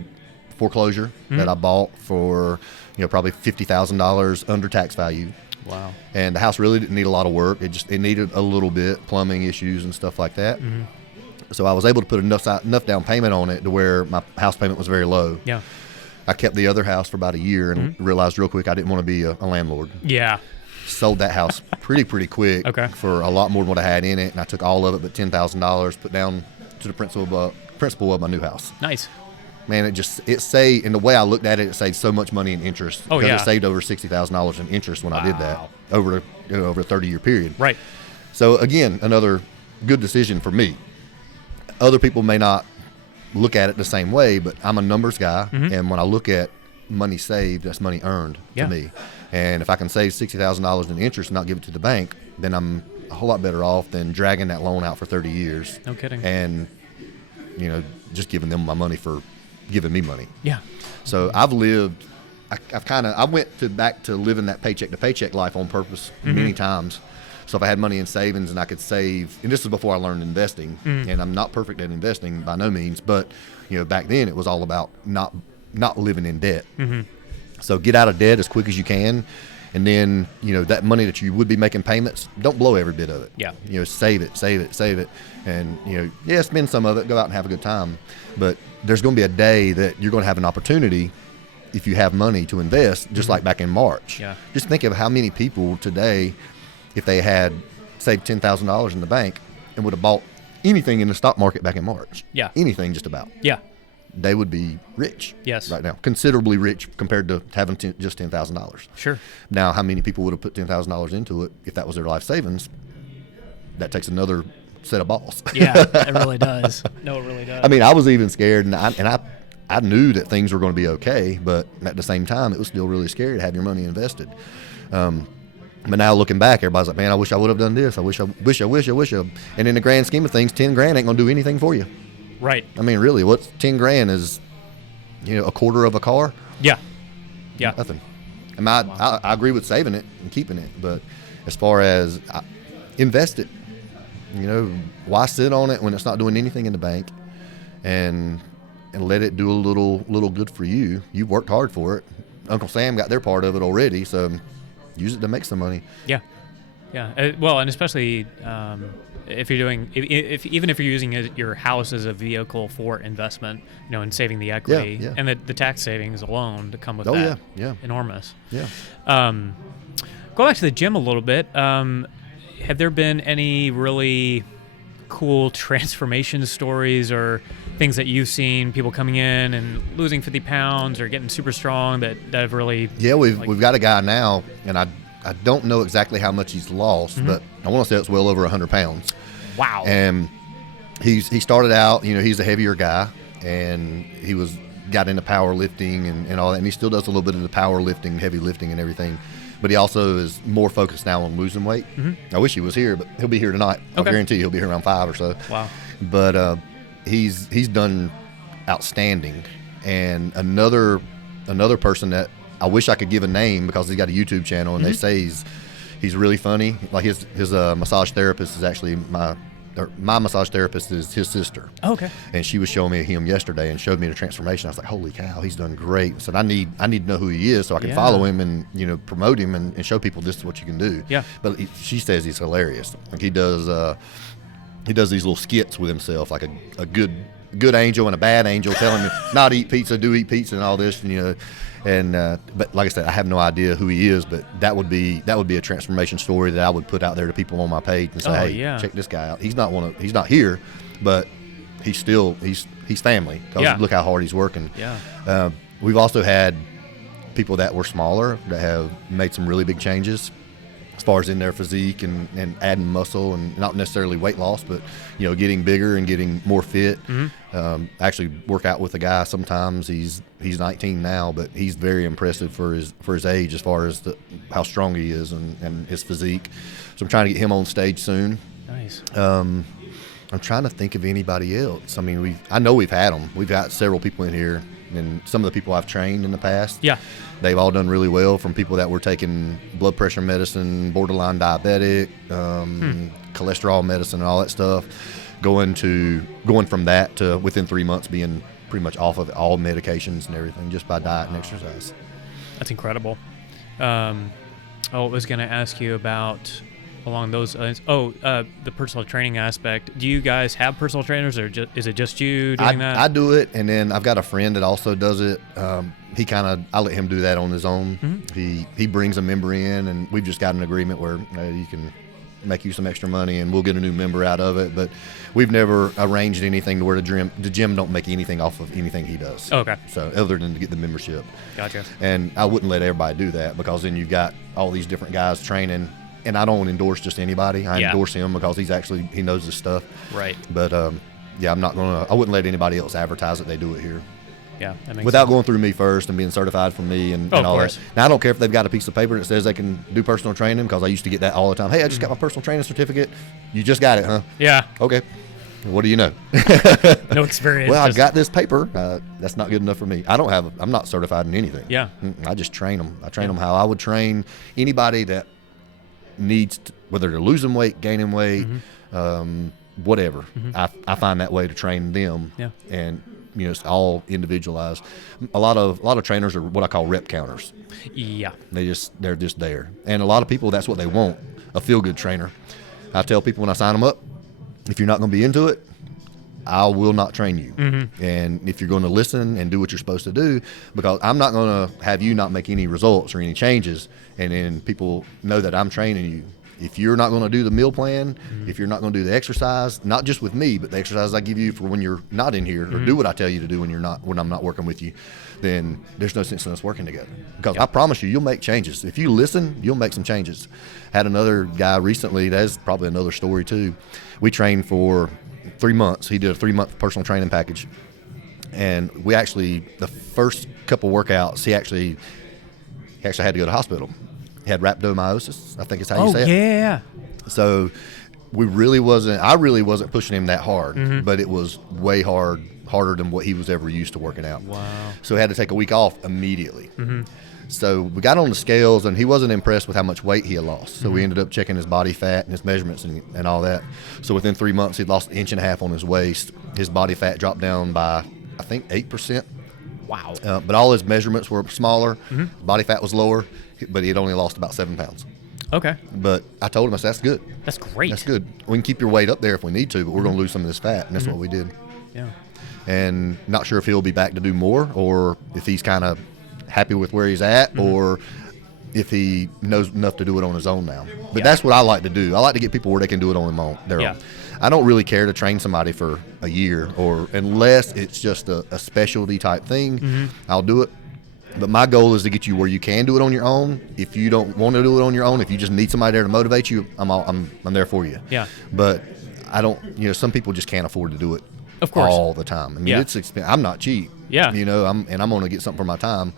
foreclosure that I bought for, probably $50,000 under tax value. Wow. And the house really didn't need a lot of work. It needed a little bit, plumbing issues and stuff like that. So I was able to put enough down payment on it to where my house payment was very low. Yeah. I kept the other house for about a year and realized real quick I didn't want to be a landlord. Yeah. Sold that house pretty quick for a lot more than what I had in it, and I took all of it but $10,000 put down to the principal of my new house. Nice. Man, it saved, in the way I looked at it, it saved so much money in interest. Oh, yeah. It saved over $60,000 in interest when I did that over a 30-year period. Right. So again, another good decision for me. Other people may not look at it the same way, but I'm a numbers guy, and when I look at money saved, that's money earned to me. And if I can save $60,000 in interest and not give it to the bank, then I'm a whole lot better off than dragging that loan out for 30 years. No kidding. And, just giving them my money for giving me money. Yeah. So I've lived, I went back to living that paycheck to paycheck life on purpose many times. So if I had money in savings and I could save, and this is before I learned investing, and I'm not perfect at investing by no means, but back then it was all about not living in debt. So get out of debt as quick as you can, and then that money that you would be making payments, don't blow every bit of it. Yeah. Save it, and spend some of it, go out and have a good time. But there's going to be a day that you're going to have an opportunity, if you have money to invest, just like back in March. Yeah. Just think of how many people today, if they had saved $10,000 in the bank and would have bought anything in the stock market back in March. Yeah. Anything just about. Yeah. They would be rich. Yes. Right now. Considerably rich compared to having just $10,000. Sure. Now, how many people would have put $10,000 into it if that was their life savings? That takes another set of balls. Yeah, it really does. No, it really does. I mean, I was even scared, and I knew that things were going to be okay, but at the same time, it was still really scary to have your money invested. But now looking back, everybody's like, man, I wish I would have done this. I wish. And in the grand scheme of things, 10 grand ain't going to do anything for you. Right. I mean, really, what's 10 grand is, a quarter of a car? Yeah. Yeah. Nothing. And I agree with saving it and keeping it, but as far as invest it, why sit on it when it's not doing anything in the bank, and let it do a little good for you. You worked hard for it. Uncle Sam got their part of it already, so use it to make some money. Yeah. Yeah. Well, and especially if you're doing, even if you're using your house as a vehicle for investment, and saving the equity and the tax savings alone to come with that. Enormous. Yeah. Go back to the gym a little bit. Have there been any really cool transformation stories or things that you've seen, people coming in and losing 50 pounds or getting super strong that have really... Yeah, we've got a guy now, and I don't know exactly how much he's lost, but I want to say it's well over 100 pounds. Wow. And he started out, he's a heavier guy, and he got into powerlifting and all that, and he still does a little bit of the powerlifting, heavy lifting and everything. But he also is more focused now on losing weight. I wish he was here, but he'll be here tonight. I guarantee he'll be here around 5 or so. Wow. But he's done outstanding. And another person that I wish I could give a name, because he's got a YouTube channel, and they say he's really funny. Like his massage therapist is actually my massage therapist is his sister. Okay. And she was showing me him yesterday and showed me the transformation. I was like, holy cow, he's done great. I said, I need to know who he is so I can follow him and promote him and show people this is what you can do. Yeah. But she says he's hilarious. Like he does these little skits with himself, like a good angel and a bad angel, telling him not to eat pizza, do eat pizza, and all this, but like I said, I have no idea who he is, but that would be a transformation story that I would put out there to people on my page and say, check this guy out. He's not here, but he's family, because look how hard he's working. Yeah. We've also had people that were smaller that have made some really big changes as far as in their physique and adding muscle, and not necessarily weight loss, but getting bigger and getting more fit. Actually work out with a guy sometimes. He's 19 now, but he's very impressive for his age as far as how strong he is and his physique. So I'm trying to get him on stage soon. Nice. I'm trying to think of anybody else. I mean, I know we've had them. We've got several people in here, and some of the people I've trained in the past. Yeah. They've all done really well, from people that were taking blood pressure medicine, borderline diabetic, cholesterol medicine, and all that stuff, going from that to within 3 months being pretty much off of all medications and everything, just by diet and exercise. That's incredible. I was going to ask you about along those lines. The personal training aspect. Do you guys have personal trainers, or is it just you doing that? I do it, and then I've got a friend that also does it. I let him do that on his own. He brings a member in, and we've just got an agreement where you can make you some extra money and we'll get a new member out of it. But we've never arranged anything to where the gym don't make anything off of anything he does. Okay. So other than to get the membership. Gotcha. And I wouldn't let everybody do that, because then you've got all these different guys training, and I don't endorse just anybody. I endorse him because he knows his stuff. Right. But I wouldn't let anybody else advertise that they do it here. Yeah, that makes without sense. going through me first and being certified from me and all that. Now, I don't care if they've got a piece of paper that says they can do personal training, because I used to get that all the time. Hey, I just got my personal training certificate. You just got it, huh? Yeah. Okay. What do you know? No experience. Well, I got this paper. That's not good enough for me. I'm not certified in anything. Yeah. I just train them. I train them how I would train anybody that needs whether they're losing weight, gaining weight, whatever. I find that way to train them. Yeah. And it's all individualized. A lot of trainers are what I call rep counters. Yeah. They're just there. And a lot of people, that's what they want, a feel-good trainer. I tell people when I sign them up, if you're not going to be into it, I will not train you. And if you're going to listen and do what you're supposed to do, because I'm not going to have you not make any results or any changes, and then people know that I'm training you. If you're not going to do the meal plan, if you're not going to do the exercise, not just with me, but the exercise I give you for when you're not in here, or do what I tell you to do when I'm not working with you, then there's no sense in us working together. Because I promise you'll make changes. If you listen, you'll make some changes. Had another guy recently, that's probably another story too. We trained for 3 months. He did a 3-month personal training package. And the first couple workouts, he actually had to go to the hospital. He had rhabdomyosis, I think is how you say it. Oh, yeah. So I really wasn't pushing him that hard, but it was way harder than what he was ever used to working out. Wow. So he had to take a week off immediately. So we got on the scales, and he wasn't impressed with how much weight he had lost. So we ended up checking his body fat and his measurements and all that. So within 3 months, he'd lost 1.5 inches on his waist. His body fat dropped down by, I think, 8%. Wow. But all his measurements were smaller. Body fat was lower, but he had only lost about 7 pounds. Okay. But I told him, I said, that's good. That's great. That's good. We can keep your weight up there if we need to, but we're going to lose some of this fat, and that's what we did. Yeah. And not sure if he'll be back to do more, or if he's kind of happy with where he's at, or if he knows enough to do it on his own now. But that's what I like to do. I like to get people where they can do it on their own. I don't really care to train somebody for a year, or unless it's just a specialty type thing, I'll do it. But my goal is to get you where you can do it on your own. If you don't want to do it on your own, if you just need somebody there to motivate you, I'm there for you. Yeah. But I don't, some people just can't afford to do it. Of course. All the time. I mean, it's expensive. I'm not cheap. Yeah. I'm going to get something for my time.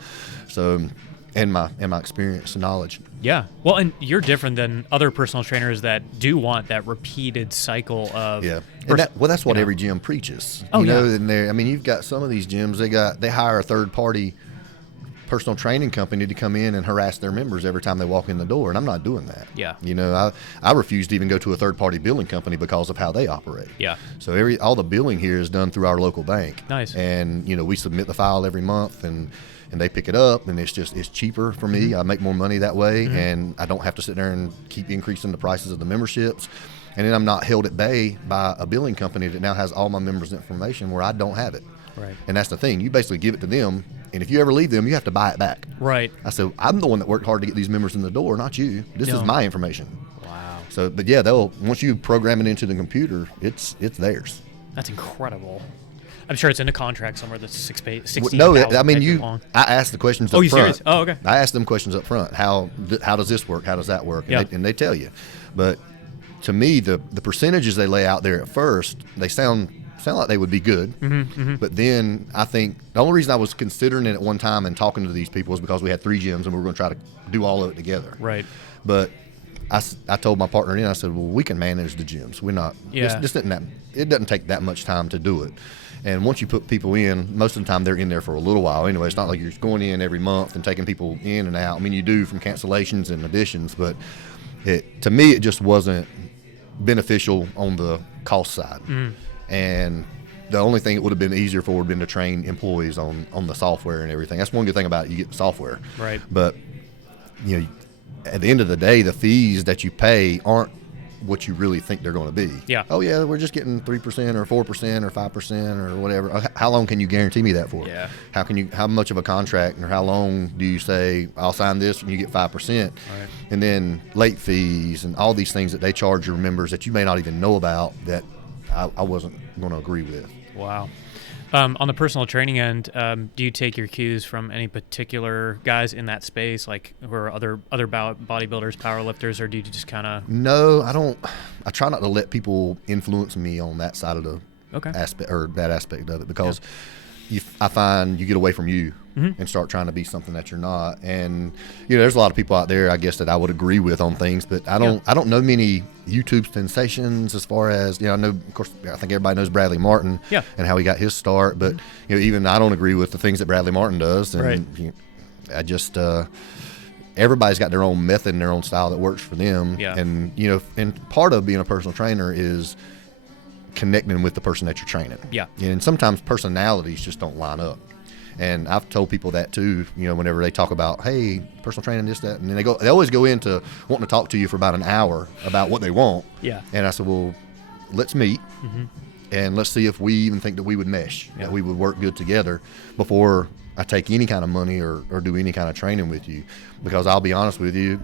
So, and my experience and knowledge. Yeah. Well, and you're different than other personal trainers that do want that repeated cycle of. Yeah. And that's what every gym preaches. Oh, And you've got some of these gyms, they hire a third party personal training company to come in and harass their members every time they walk in the door, and I'm not doing that. Yeah. I refuse to even go to a third party billing company because of how they operate. Yeah. So all the billing here is done through our local bank. Nice. And we submit the file every month, and they pick it up, and it's cheaper for me. I make more money that way, and I don't have to sit there and keep increasing the prices of the memberships. And then I'm not held at bay by a billing company that now has all my members' information where I don't have it. Right. And that's the thing. You basically give it to them, and if you ever leave them, you have to buy it back. Right. I said, I'm the one that worked hard to get these members in the door, not you. This is my information. Wow. So, but yeah, once you program it into the computer, it's theirs. That's incredible. I'm sure it's in a contract somewhere that's 16,000 No, I mean, long. I asked the questions up front. Oh, you front. serious? Oh, okay. I asked them questions up front. How does this work? How does that work? And they tell you. But to me, the percentages they lay out there at first, they sound like they would be good. But then I think the only reason I was considering it at one time and talking to these people was because we had 3 gyms and we were going to try to do all of it together. Right. But I told my partner I said, well, we can manage the gyms. We're not. Yeah. It doesn't take that much time to do it. And once you put people in, most of the time they're in there for a little while anyway. It's not like you're going in every month and taking people in and out. I mean, you do from cancellations and additions, but to me, it just wasn't beneficial on the cost side. And the only thing it would have been easier for would have been to train employees on the software and everything. That's one good thing about it. You get the software. Right. But, at the end of the day, the fees that you pay aren't what you really think they're going to be. Yeah. Oh, yeah, we're just getting 3% or 4% or 5% or whatever. How long can you guarantee me that for? Yeah. How much of a contract or how long do you say, I'll sign this and you get 5%? Right. And then late fees and all these things that they charge your members that you may not even know about that I wasn't going to agree with. Wow. On the personal training end, do you take your cues from any particular guys in that space, like who are other bodybuilders, powerlifters, or do you just kind of? No, I don't. I try not to let people influence me on that side of the aspect or that aspect of it because I find you get away from you and start trying to be something that you're not. And there's a lot of people out there, I guess, that I would agree with on things, but I don't know many YouTube sensations as far as I know. Of course, I think everybody knows Bradley Martin and how he got his start, but even I don't agree with the things that Bradley Martin does. And I just everybody's got their own method and their own style that works for them. Yeah. And and part of being a personal trainer is connecting with the person that you're training. Yeah. And sometimes personalities just don't line up. And I've told people that too, whenever they talk about, hey, personal training, this, that, and then they always go into wanting to talk to you for about an hour about what they want. Yeah. And I said, well, let's meet and let's see if we even think that we would mesh, that we would work good together before I take any kind of money or do any kind of training with you. Because I'll be honest with you,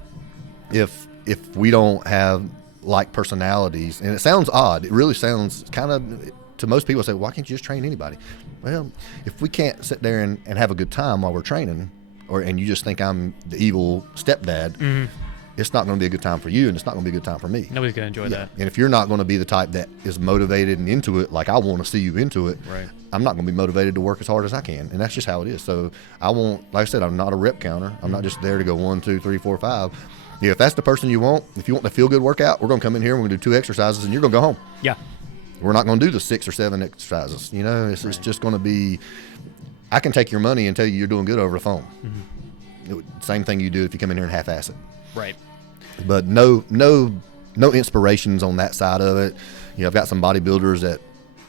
if we don't have like personalities, and it sounds odd, it really sounds kind of, to most people say, why can't you just train anybody? Well, if we can't sit there and have a good time while we're training, and you just think I'm the evil stepdad, it's not going to be a good time for you, and it's not going to be a good time for me. Nobody's going to enjoy that. And if you're not going to be the type that is motivated and into it, like I want to see you into it, I'm not going to be motivated to work as hard as I can, and that's just how it is. So I won't, like I said, I'm not a rep counter. I'm not just there to go 1, 2, 3, 4, 5. If that's the person you want, if you want the feel-good workout, we're going to come in here, we're going to do 2 exercises, and you're going to go home. Yeah. We're not going to do the 6 or 7 exercises. It's just going to be, I can take your money and tell you you're doing good over the phone. Same thing you do if you come in here and half-ass it. Right. But no inspirations on that side of it. I've got some bodybuilders that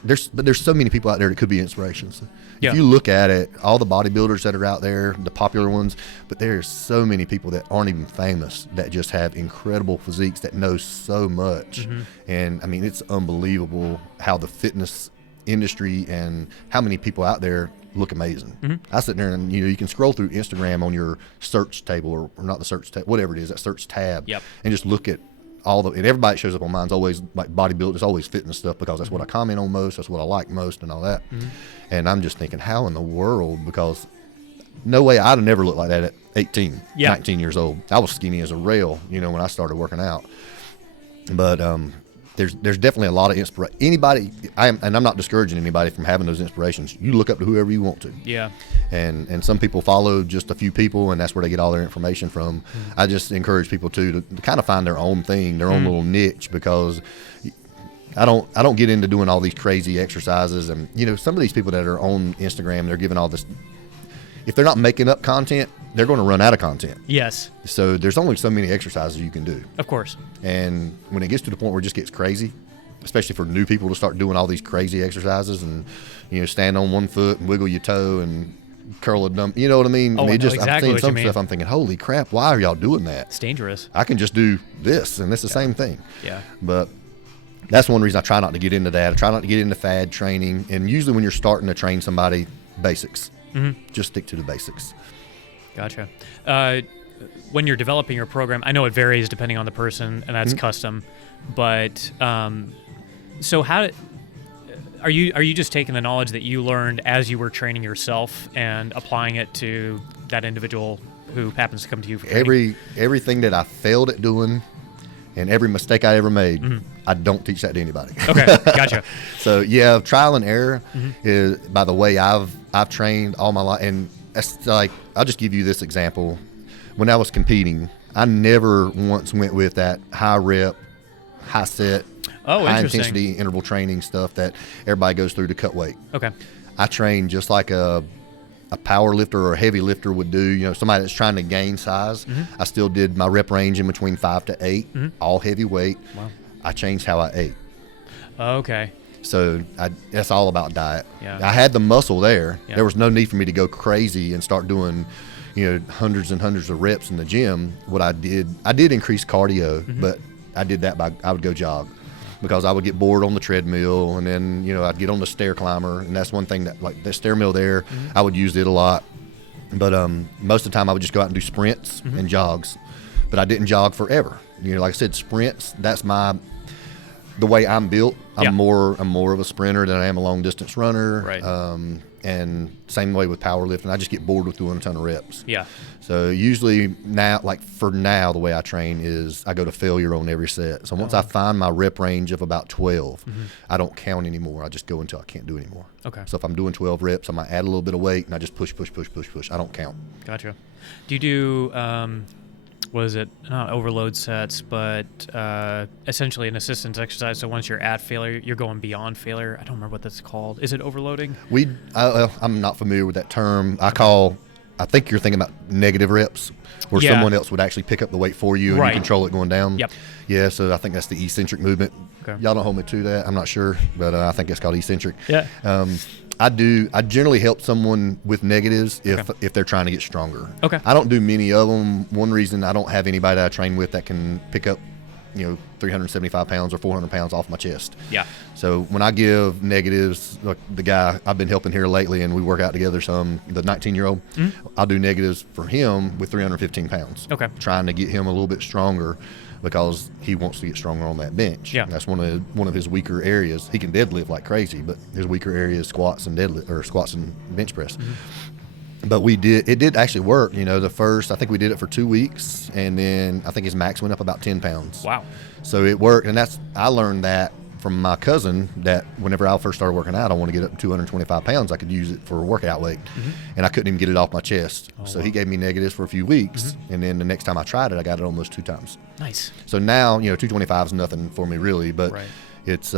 there's so many people out there that could be inspirations. If you look at it, all the bodybuilders that are out there, the popular ones, but there's so many people that aren't even famous that just have incredible physiques that know so much. And I mean, it's unbelievable how the fitness industry and how many people out there look amazing. I sit there and you can scroll through Instagram on your search table or not the search tab, whatever it is, that search tab, and just look at and everybody that shows up on mine's always like bodybuilding. It's always fitness stuff because that's what I comment on most. That's what I like most and all that. And I'm just thinking, how in the world? Because no way, I'd have never looked like that at 18, 19 years old. I was skinny as a rail, when I started working out. But there's definitely a lot of inspiration. Anybody, and I'm not discouraging anybody from having those inspirations. You look up to whoever you want to. Yeah. And some people follow just a few people, and that's where they get all their information from. I just encourage people to kind of find their own thing, their own little niche, because I don't get into doing all these crazy exercises. And some of these people that are on Instagram, they're giving all this. If they're not making up content, they're going to run out of content. Yes. So there's only so many exercises you can do. Of course. And when it gets to the point where it just gets crazy, especially for new people to start doing all these crazy exercises and, stand on one foot and wiggle your toe and curl a dumb, you know what I mean? Oh, and exactly I'm seeing some what you stuff, I'm thinking, holy crap, why are y'all doing that? It's dangerous. I can just do this, and it's the same thing. Yeah. But that's one reason I try not to get into that. I try not to get into fad training. And usually when you're starting to train somebody, basics. Just stick to the basics. Gotcha. When you're developing your program, I know it varies depending on the person, and that's custom. But so are you just taking the knowledge that you learned as you were training yourself and applying it to that individual who happens to come to you for training? Everything that I failed at doing and every mistake I ever made, I don't teach that to anybody. Okay, gotcha. So trial and error is by the way I've trained all my life. And that's like, I'll just give you this example. When I was competing, I never once went with that high rep, high set, high intensity interval training stuff that everybody goes through to cut weight. Okay. I trained just like a power lifter or a heavy lifter would do, somebody that's trying to gain size. I still did my rep range in between 5 to 8, all heavy weight. Wow. I changed how I ate. Okay. So that's all about diet. Yeah. I had the muscle there. Yeah. There was no need for me to go crazy and start doing, hundreds and hundreds of reps in the gym. What I did increase cardio, but I did that I would go jog because I would get bored on the treadmill, and then, I'd get on the stair climber, and that's one thing that, like, the stair mill there, I would use it a lot. But most of the time I would just go out and do sprints and jogs, but I didn't jog forever. Like I said, sprints, that's the way I'm built. I'm more of a sprinter than I am a long distance runner. Right. And same way with powerlifting. I just get bored with doing a ton of reps. Yeah. So usually now, the way I train is I go to failure on every set. So once I find my rep range of about 12, I don't count anymore. I just go until I can't do anymore. Okay. So if I'm doing 12 reps, I might add a little bit of weight, and I just push. I don't count. Gotcha. Do you do not overload sets, but essentially an assistance exercise? So once you're at failure, you're going beyond failure. I don't remember what that's called. Is it overloading? I'm not familiar with that term. I think you're thinking about negative reps, where someone else would actually pick up the weight for you and you control it going down. Yep. Yeah, so I think that's the eccentric movement. Okay. Y'all don't hold me to that. I'm not sure, but I think it's called eccentric. Yeah. I generally help someone with negatives if they're trying to get stronger. Okay. I don't do many of them. One reason I don't have anybody that I train with that can pick up, 375 pounds or 400 pounds off my chest. Yeah. So when I give negatives, like the guy I've been helping here lately, and we work out together some, the 19-year-old, I'll do negatives for him with 315 pounds. Okay. Trying to get him a little bit stronger, because he wants to get stronger on that bench. Yeah. And that's one of his weaker areas. He can deadlift like crazy, but his weaker area is squats and bench press. But it did actually work. I think we did it for 2 weeks, and then I think his max went up about 10 pounds. Wow. So it worked, and I learned that from my cousin, that whenever I first started working out, I want to get up to 225 pounds. I could use it for workout weight, and I couldn't even get it off my chest. So he gave me negatives for a few weeks, and then the next time I tried it, I got it almost 2 times. Nice. So now, 225 is nothing for me really, but it's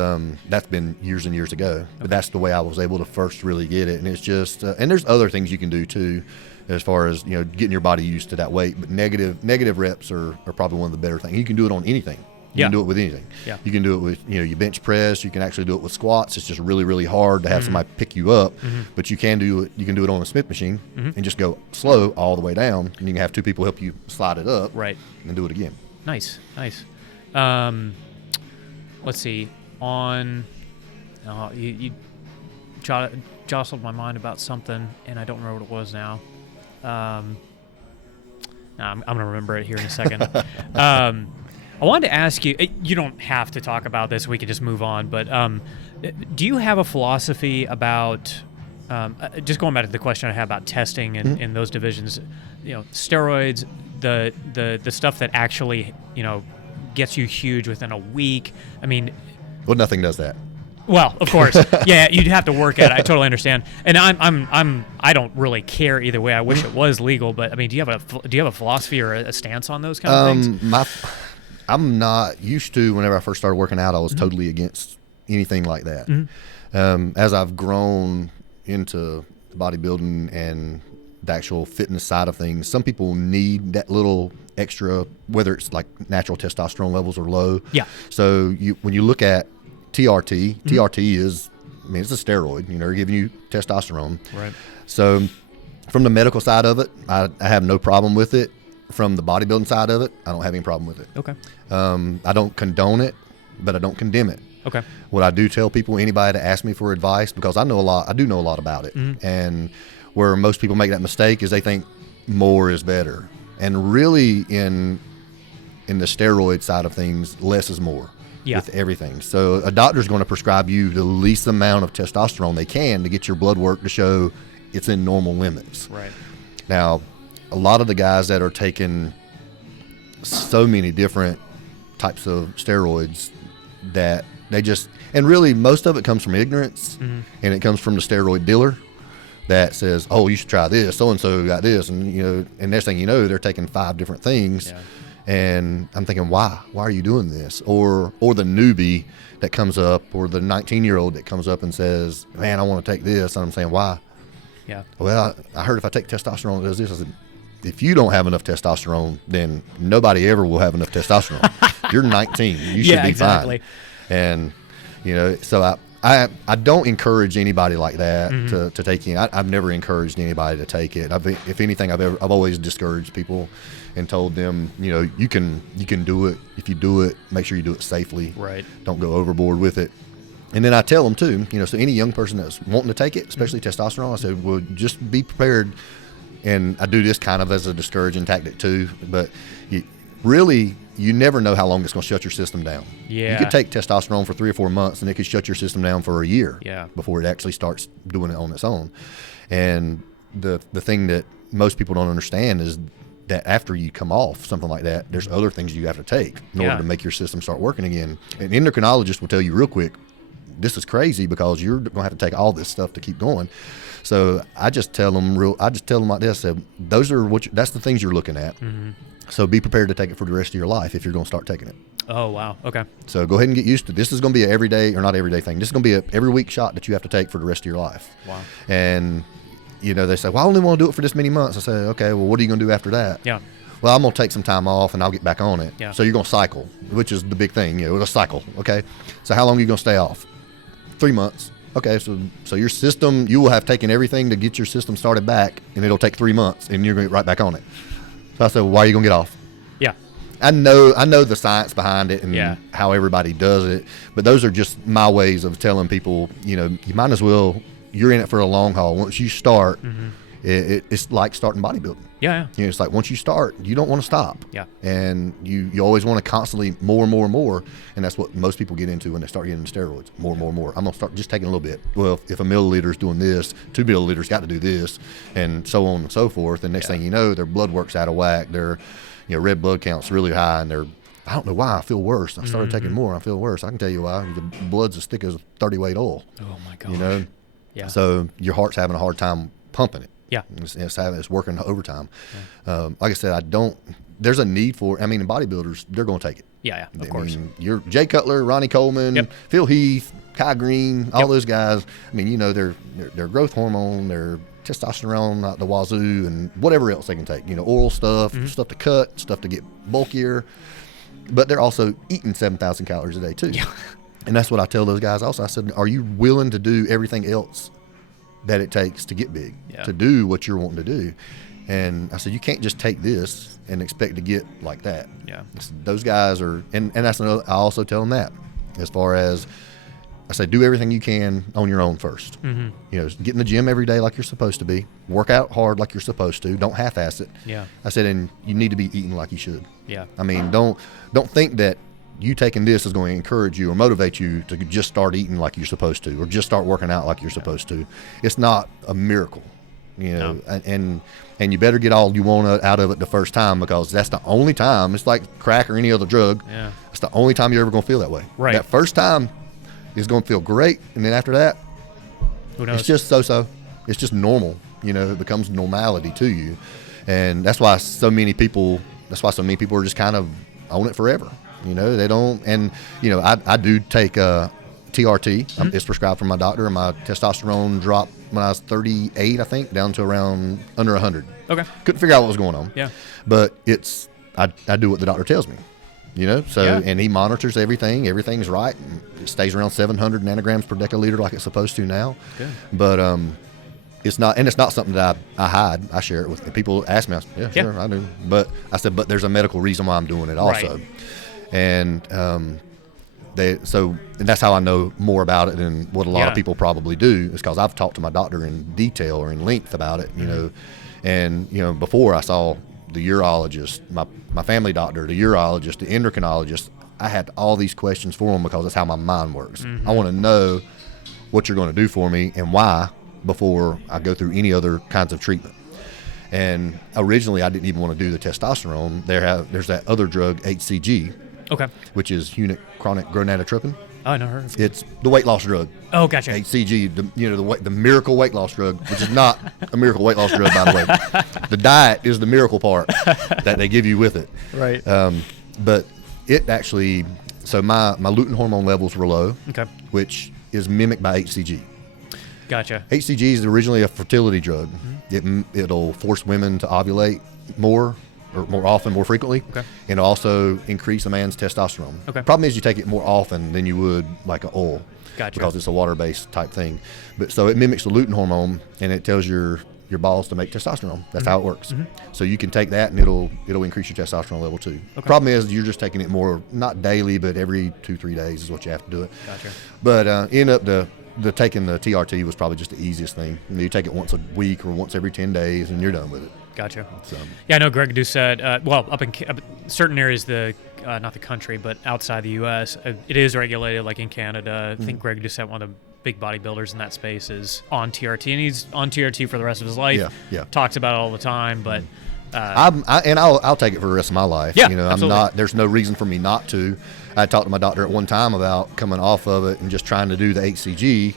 that's been years and years ago. But that's the way I was able to first really get it, and it's just and there's other things you can do too, as far as getting your body used to that weight. But negative reps are probably one of the better things. You can do it on anything. You can do it with anything. Yeah. You can do it with, you bench press. You can actually do it with squats. It's just really, really hard to have somebody pick you up. But you can do it. You can do it on a Smith machine and just go slow all the way down. And you can have two people help you slide it up. Right. And do it again. Nice. Let's see. You jostled my mind about something, and I don't remember what it was now. I'm going to remember it here in a second. I wanted to ask you, you don't have to talk about this, we could just move on, but do you have a philosophy about, just going back to the question I had about testing in those divisions, steroids, the stuff that actually, gets you huge within a week? I mean... Well, nothing does that. Well, of course, yeah, you'd have to work at it. I totally understand, and I don't really care either way. I wish it was legal, but I mean, do you have a philosophy or a stance on those kind of things? I'm not used to. Whenever I first started working out, I was totally against anything like that. As I've grown into bodybuilding and the actual fitness side of things, some people need that little extra, whether it's like natural testosterone levels are low. Yeah. So when you look at TRT is, it's a steroid, they're giving you testosterone. Right. So from the medical side of it, I have no problem with it. From the bodybuilding side of it, I don't have any problem with it. Okay. I don't condone it, but I don't condemn it. Okay. What I do tell people, anybody to ask me for advice, because I do know a lot about it. And where most people make that mistake is they think more is better. And really in the steroid side of things, less is more. Yeah. With everything. So a doctor's going to prescribe you the least amount of testosterone they can to get your blood work to show it's in normal limits. Right. Now, a lot of the guys that are taking so many different types of steroids that they just, and really most of it comes from ignorance, and it comes from the steroid dealer that says, oh, you should try this, so-and-so got this, and and next thing you know, they're taking 5 different things. Yeah. And I'm thinking, why are you doing this? Or the newbie that comes up, or the 19-year-old that comes up and says, man, I want to take this. And I'm saying, why? Yeah. Well, I heard if I take testosterone, it does this. I said, if you don't have enough testosterone, then nobody ever will have enough testosterone. You're 19. You should be fine. And, so I don't encourage anybody like that to take it. I've never encouraged anybody to take it. If anything, I've always discouraged people and told them, you can do it. If you do it, make sure you do it safely. Right. Don't go overboard with it. And then I tell them too, so any young person that's wanting to take it, especially testosterone, I said, well, just be prepared. And I do this kind of as a discouraging tactic too, but you never know how long it's going to shut your system down. Yeah. You could take testosterone for 3 or 4 months and it could shut your system down for a year. Yeah. Before it actually starts doing it on its own. And the thing that most people don't understand is that after you come off something like that, there's other things you have to take in order to make your system start working again. An endocrinologist will tell you real quick, this is crazy because you're going to have to take all this stuff to keep going. So I just tell them like this, that's the things you're looking at. So be prepared to take it for the rest of your life if you're going to start taking it. Oh, wow. Okay. So go ahead and get used to it. This is going to be an everyday, or not everyday thing. This is going to be a every week shot that you have to take for the rest of your life. Wow. And, they say, well, I only want to do it for this many months. I say, okay, well, what are you going to do after that? Yeah. Well, I'm going to take some time off and I'll get back on it. Yeah. So you're going to cycle, which is the big thing. It's a cycle. Okay. So how long are you going to stay off? 3 months. Okay. So your system, you will have taken everything to get your system started back, and it'll take 3 months and you're going to get right back on it. So I said, well, why are you going to get off? Yeah. I know the science behind it and how everybody does it, but those are just my ways of telling people, you might as well, you're in it for a long haul. Once you start, it's like starting bodybuilding. Yeah. It's like once you start, you don't want to stop. Yeah. And you always want to constantly more and more and more. And that's what most people get into when they start getting into steroids. More and more and more. I'm going to start just taking a little bit. Well, if a milliliter is doing this, 2 milliliters got to do this, and so on and so forth. And next thing you know, their blood work's out of whack. Their red blood count's really high, and I don't know why I feel worse. I started taking more, I feel worse. I can tell you why. The blood's as thick as 30-weight oil. Oh my gosh. Yeah. So your heart's having a hard time pumping it. Yeah. It's working overtime. Yeah. Like I said, there's a need for, bodybuilders, they're going to take it. Yeah, of course. You're Jay Cutler, Ronnie Coleman, Phil Heath, Kai Green, all those guys. Their growth hormone, their testosterone out the wazoo, and whatever else they can take. Oral stuff, stuff to cut, stuff to get bulkier. but they're also eating 7,000 calories a day too. Yeah. And that's what I tell those guys also. I said, are you willing to do everything else that it takes to get big, to do what you're wanting to do? And I said, you can't just take this and expect to get like that. Yeah. Those guys are, and that's another, I also tell them that, as far as, I say, do everything you can on your own first. Mm-hmm. You know, get in the gym every day like you're supposed to be. Work out hard like you're supposed to. Don't half-ass it. Yeah. I said, and you need to be eating like you should. Yeah. I mean, don't think that you taking this is going to encourage you or motivate you to just start eating like you're supposed to, or just start working out like you're supposed to. It's not a miracle, you know. No. And you better get all you want out of it the first time, because that's the only time. It's like crack or any other drug. Yeah. It's the only time you're ever going to feel that way. Right. That first time is going to feel great, and then after that, who knows? It's just so-so. It's just normal. You know, it becomes normality to you, and that's why so many people are just kind of on it forever. You know, they don't. And you know, I do take TRT. Mm-hmm. It's prescribed from my doctor, and my testosterone dropped when I was 38, I think, down to around under 100. Okay. Couldn't figure out what was going on. Yeah. But I do what the doctor tells me. You know, so and he monitors everything. Everything's right. And it stays around 700 nanograms per deciliter like it's supposed to now. Good. But it's not, and it's not something that I hide. I share it with people. Ask me, I say, sure, I do. But I said, but there's a medical reason why I'm doing it also. Right. And and that's how I know more about it than what a lot of people probably do, is because I've talked to my doctor in detail or in length about it. You know, and you know, before I saw the urologist, my family doctor, the urologist, the endocrinologist, I had all these questions for them, because that's how my mind works. I want to know what you're going to do for me and why before I go through any other kinds of treatment. And originally I didn't even want to do the testosterone. There's that other drug, HCG, which is unit chronic gonadotropin. Oh, I never heard of it. It's the weight loss drug. Oh, gotcha. HCG, the miracle weight loss drug, which is not a miracle weight loss drug, by the way. The diet is the miracle part that they give you with it. Right. But it actually, so my lutein hormone levels were low, which is mimicked by HCG. Gotcha. HCG is originally a fertility drug. It'll force women to ovulate more, or more often, more frequently, and also increase a man's testosterone. Problem is, you take it more often than you would like an oil, because it's a water-based type thing. But so it mimics the lutein hormone, and it tells your balls to make testosterone. That's how it works. So you can take that, and it'll increase your testosterone level too. Problem is, you're just taking it more, not daily, but every 2-3 days is what you have to do it. But end up the taking the TRT was probably just the easiest thing. You take it once a week or once every 10 days, and you're done with it. Gotcha. So, yeah, I know Greg Doucette, up in certain areas, not the country, but outside the U.S., it is regulated, like in Canada. I think Greg Doucette, one of the big bodybuilders in that space, is on TRT, and he's on TRT for the rest of his life. Talks about it all the time, but... I'll take it for the rest of my life. Yeah, you know, absolutely. There's no reason for me not to. I talked to my doctor at one time about coming off of it and just trying to do the HCG,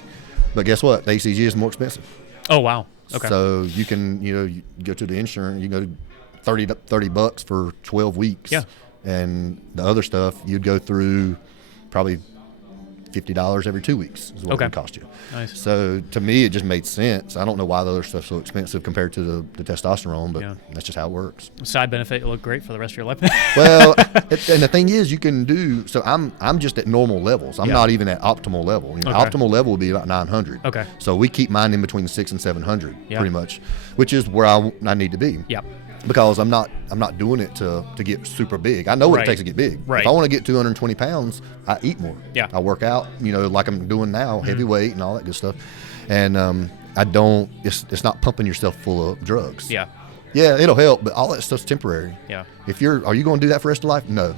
but guess what? The HCG is more expensive. Oh, wow. Okay. So you can, you go to the insurance, you go $30 for 12 weeks. Yeah. And the other stuff, you'd go through probably $50 every 2 weeks is what it would cost you. Nice. So to me, it just made sense. I don't know why the other stuff's so expensive compared to the testosterone, but that's just how it works. Side benefit, you look great for the rest of your life. Well, and the thing is, you can do, so I'm just at normal levels. I'm not even at optimal level. Optimal level would be about 900. Okay. So we keep mine in between 600 and 700 pretty much, which is where I need to be. Yeah. Because I'm not doing it to get super big. I know what it takes to get big. Right. If I want to get 220 pounds, I eat more. Yeah. I work out, like I'm doing now, heavy weight and all that good stuff. And it's not pumping yourself full of drugs. Yeah. Yeah, it'll help, but all that stuff's temporary. Yeah. Are you going to do that for the rest of life? No.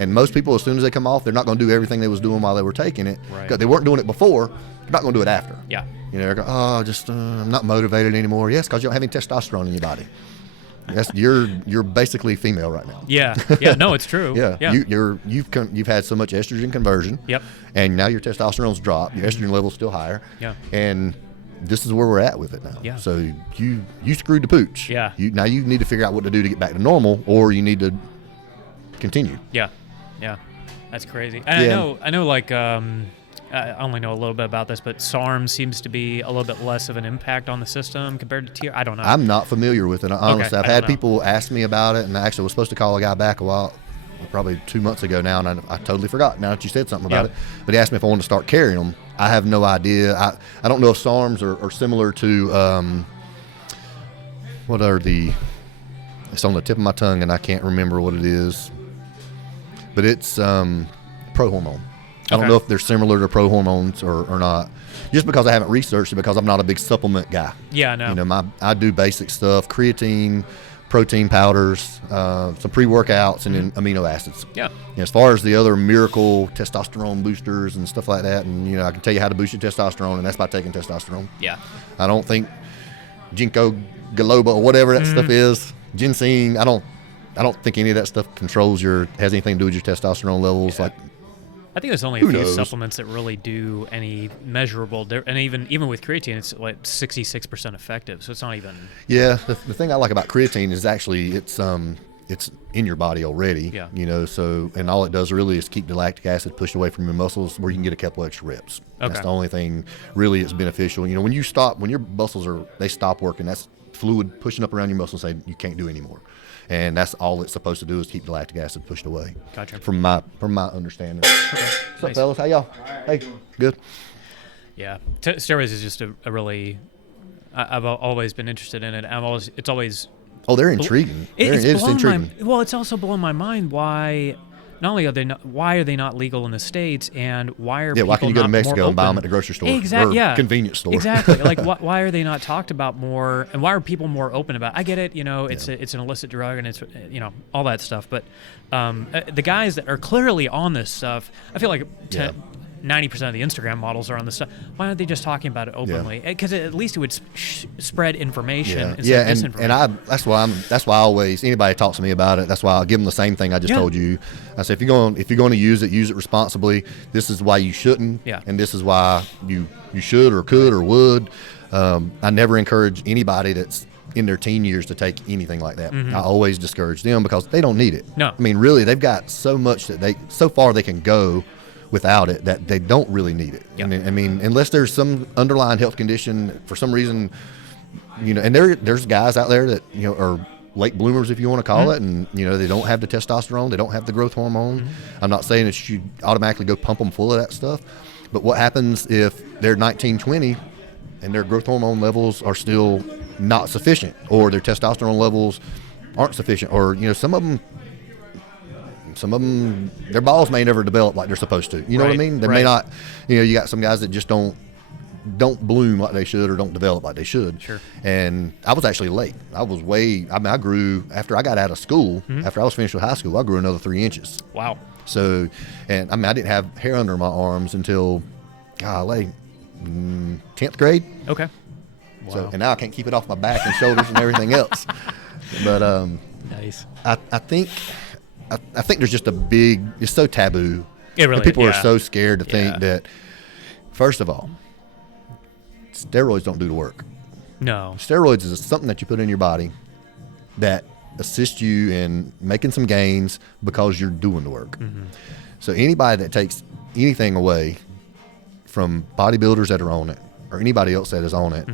And most people, as soon as they come off, they're not going to do everything they was doing while they were taking it. Right. Because they weren't doing it before. They're not going to do it after. Yeah. They're going, I'm not motivated anymore. Yes, because you don't have any testosterone in your body. You're basically female right now. Yeah. No, it's true. Yeah. You've had so much estrogen conversion. Yep. And now your testosterone's dropped. Your estrogen level's still higher. Yeah. And this is where we're at with it now. Yeah. So you screwed the pooch. Yeah. Now you need to figure out what to do to get back to normal, or you need to continue. Yeah. That's crazy. And I know. Like, I only know a little bit about this, but SARM seems to be a little bit less of an impact on the system compared to TR. I don't know. I'm not familiar with it, honestly. I've had people ask me about it, and I actually was supposed to call a guy back a probably 2 months ago now, and I totally forgot now that you said something about it. But he asked me if I wanted to start carrying them. I have no idea. I don't know if SARMs are similar to what are the? It's on the tip of my tongue, and I can't remember what it is. But it's pro hormone. I don't know if they're similar to pro hormones or not. Just because I haven't researched it, because I'm not a big supplement guy. Yeah, I know. You know, I do basic stuff: creatine, protein powders, some pre-workouts, and then amino acids. Yeah. As far as the other miracle testosterone boosters and stuff like that, and I can tell you how to boost your testosterone, and that's by taking testosterone. Yeah. I don't think ginkgo biloba or whatever that stuff is, ginseng. I don't think any of that stuff has anything to do with your testosterone levels. Yeah. I think there's only a few supplements that really do any measurable, and even with creatine, it's like 66% effective, so it's not even. Yeah, the thing I like about creatine is actually it's in your body already. Yeah. So, and all it does really is keep the lactic acid pushed away from your muscles, where you can get a couple extra reps. Okay. That's the only thing really is beneficial. When your muscles stop working, that's fluid pushing up around your muscles saying you can't do anymore. And that's all it's supposed to do is keep the lactic acid pushed away. Gotcha. From my understanding. Okay. What's up, fellas? How y'all? Hey, good. Yeah, steroids is just a really. I've always been interested in it. It's always. Oh, they're intriguing. It's intriguing. Well, it's also blowing my mind why. Not only why are they not legal in the States, and why are people why can you go to Mexico and buy them at the the grocery store or convenience store? Exactly. Like, why are they not talked about more, and why are people more open about it? I get it, it's an illicit drug, and it's all that stuff, but the guys that are clearly on this stuff, I feel like 90% of the Instagram models are on this stuff. Why aren't they just talking about it openly? Because at least it would spread information instead of disinformation. That's why I always, anybody talks to me about it, that's why I'll give them the same thing I just told you. I say, if you're going to use it responsibly. This is why you shouldn't, and this is why you should or could or would. I never encourage anybody that's in their teen years to take anything like that. I always discourage them because they don't need it. No. I mean, really, they've got so much that so far they can go without it, that they don't really need it. Yep. I mean, unless there's some underlying health condition for some reason, and there's guys out there that are late bloomers, if you want to call it, and they don't have the testosterone, they don't have the growth hormone. I'm not saying that you automatically go pump them full of that stuff, but what happens if they're 19, 20 and their growth hormone levels are still not sufficient, or their testosterone levels aren't sufficient, or some of them, their balls may never develop like they're supposed to. You know what I mean? They may not. You got some guys that just don't bloom like they should, or don't develop like they should. Sure. And I was actually late. I grew after I got out of school. After I was finished with high school, I grew another 3 inches. Wow. So, and I didn't have hair under my arms until, 10th grade. Okay. Wow. So, and now I can't keep it off my back and shoulders and everything else. But nice. I think there's just it's so taboo. It really, people are so scared to think that, first of all, steroids don't do the work. No. Steroids is something that you put in your body that assists you in making some gains because you're doing the work. So anybody that takes anything away from bodybuilders that are on it, or anybody else that is on it,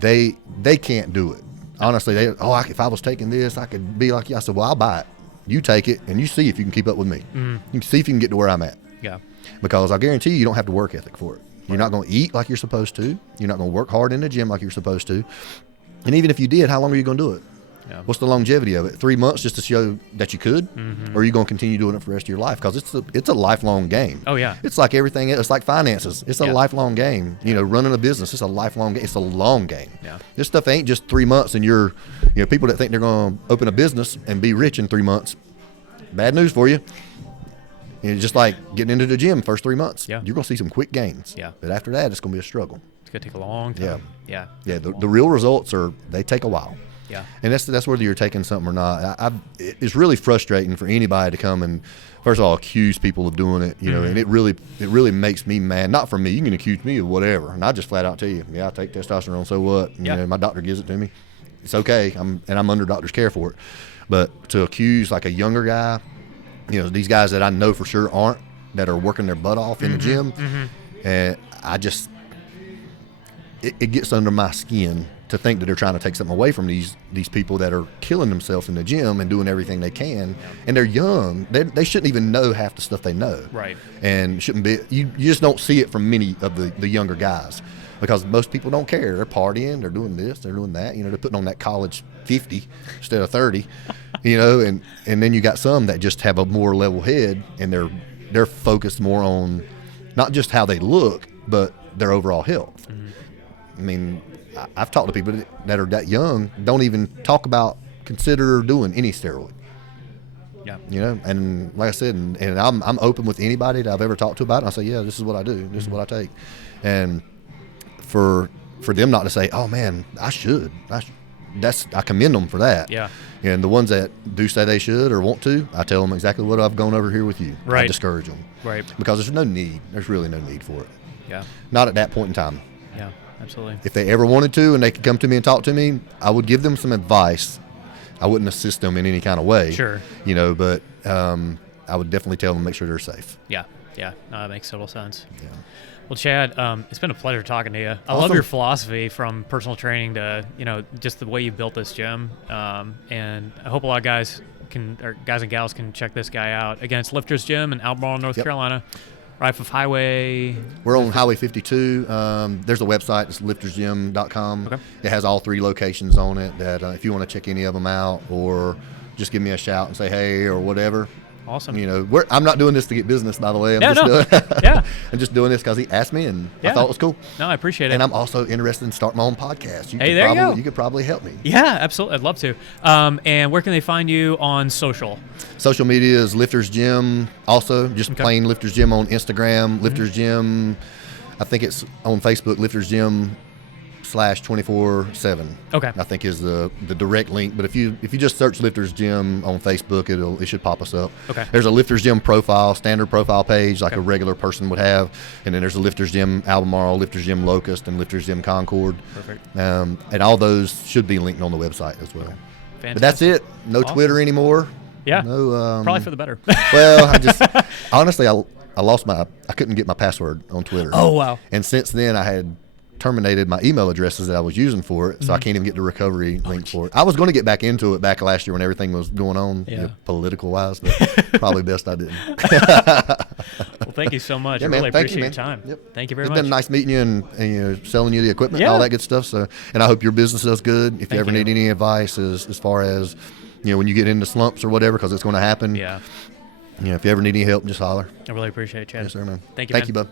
they can't do it. Honestly, if I was taking this, I could be like you. I said, well, I'll buy it. You take it, and you see if you can keep up with me. You can see if you can get to where I'm at. Yeah. Because I guarantee you don't have the work ethic for it. You're not going to eat like you're supposed to. You're not going to work hard in the gym like you're supposed to. And even if you did, how long are you going to do it? Yeah. What's the longevity of it? 3 months just to show that you could? Or are you going to continue doing it for the rest of your life? Because it's a lifelong game. Oh, yeah. It's like everything. It's like finances. It's a lifelong game. Running a business, it's a lifelong game. It's a long game. Yeah. This stuff ain't just 3 months and you're, people that think they're going to open a business and be rich in 3 months. Bad news for you. It's just like getting into the gym first 3 months. Yeah. You're going to see some quick gains. Yeah. But after that, it's going to be a struggle. It's going to take a long time. Yeah. The real results they take a while. Yeah. And that's whether you're taking something or not. It's really frustrating for anybody to come and, first of all, accuse people of doing it, and it really makes me mad. Not for me. You can accuse me of whatever. And I just flat out tell you, I take testosterone, so what? My doctor gives it to me. It's okay. I'm under doctor's care for it. But to accuse like a younger guy, these guys that I know for sure aren't, that are working their butt off in the gym, and I just, it gets under my skin to think that they're trying to take something away from these people that are killing themselves in the gym and doing everything they can, and they're young. They shouldn't even know half the stuff they know. Right. And shouldn't be. You just don't see it from many of the younger guys, because most people don't care. They're partying, they're doing this, they're doing that. They're putting on that college 50 instead of 30. And then you got some that just have a more level head, and they're focused more on not just how they look, but their overall health. I mean, I've talked to people that are that young, don't even consider doing any steroid. Yeah. And like I said, and I'm open with anybody that I've ever talked to about it. I say, yeah, this is what I do. This is what I take. And for them not to say, oh man, I commend them for that. Yeah. And the ones that do say they should or want to, I tell them exactly what I've gone over here with you. Right. I discourage them. Right. Because there's no need. There's really no need for it. Yeah. Not at that point in time. Yeah, absolutely. If they ever wanted to and they could come to me and talk to me, I would give them some advice. I wouldn't assist them in any kind of way. Sure. But I would definitely tell them to make sure they're safe. Yeah. Yeah. No, that makes total sense. Yeah. Well, Chad, it's been a pleasure talking to you. I Awesome. love your philosophy, from personal training to, just the way you built this gym. And I hope a lot of guys and gals can check this guy out. Again, it's Lifters Gym in Albemarle, North Carolina. Right off of Highway. We're on Highway 52. There's a website. It's liftersgym.com. Okay. It has all 3 locations on it that if you want to check any of them out, or just give me a shout and say hey or whatever. Awesome. I'm not doing this to get business, by the way. I'm just doing this because he asked me, and I thought it was cool. No, I appreciate it. And I'm also interested in starting my own podcast. You could probably help me. Yeah, absolutely. I'd love to. And where can they find you on social? Social media is Lifters Gym. Also, just plain Lifters Gym on Instagram. Lifters Gym. I think it's on Facebook. Lifters Gym /24/7. Okay. I think is the direct link. But if you just search Lifters Gym on Facebook, it should pop us up. Okay. There's a Lifters Gym standard profile page like a regular person would have, and then there's a Lifters Gym Albemarle, Lifters Gym Locust, and Lifters Gym Concord. Perfect. And all those should be linked on the website as well. Fantastic. But that's it. No Twitter anymore. Yeah. No. Probably for the better. Well, honestly, I couldn't get my password on Twitter. Oh wow. And since then, I had terminated my email addresses that I was using for it, so I can't even get the recovery link for it. I was going to get back into it back last year when everything was going on, political wise, but probably best I didn't. Well, thank you so much. Yeah, I man, really appreciate your time. Yep. Thank you very much. It's been nice meeting you and selling you the equipment and all that good stuff. So, and I hope your business does good. If you ever need any advice as far as when you get into slumps or whatever, because it's going to happen. Yeah. If you ever need any help, just holler. I really appreciate it, Chad. Yes, sir, man. Thank you, Thank you, bud.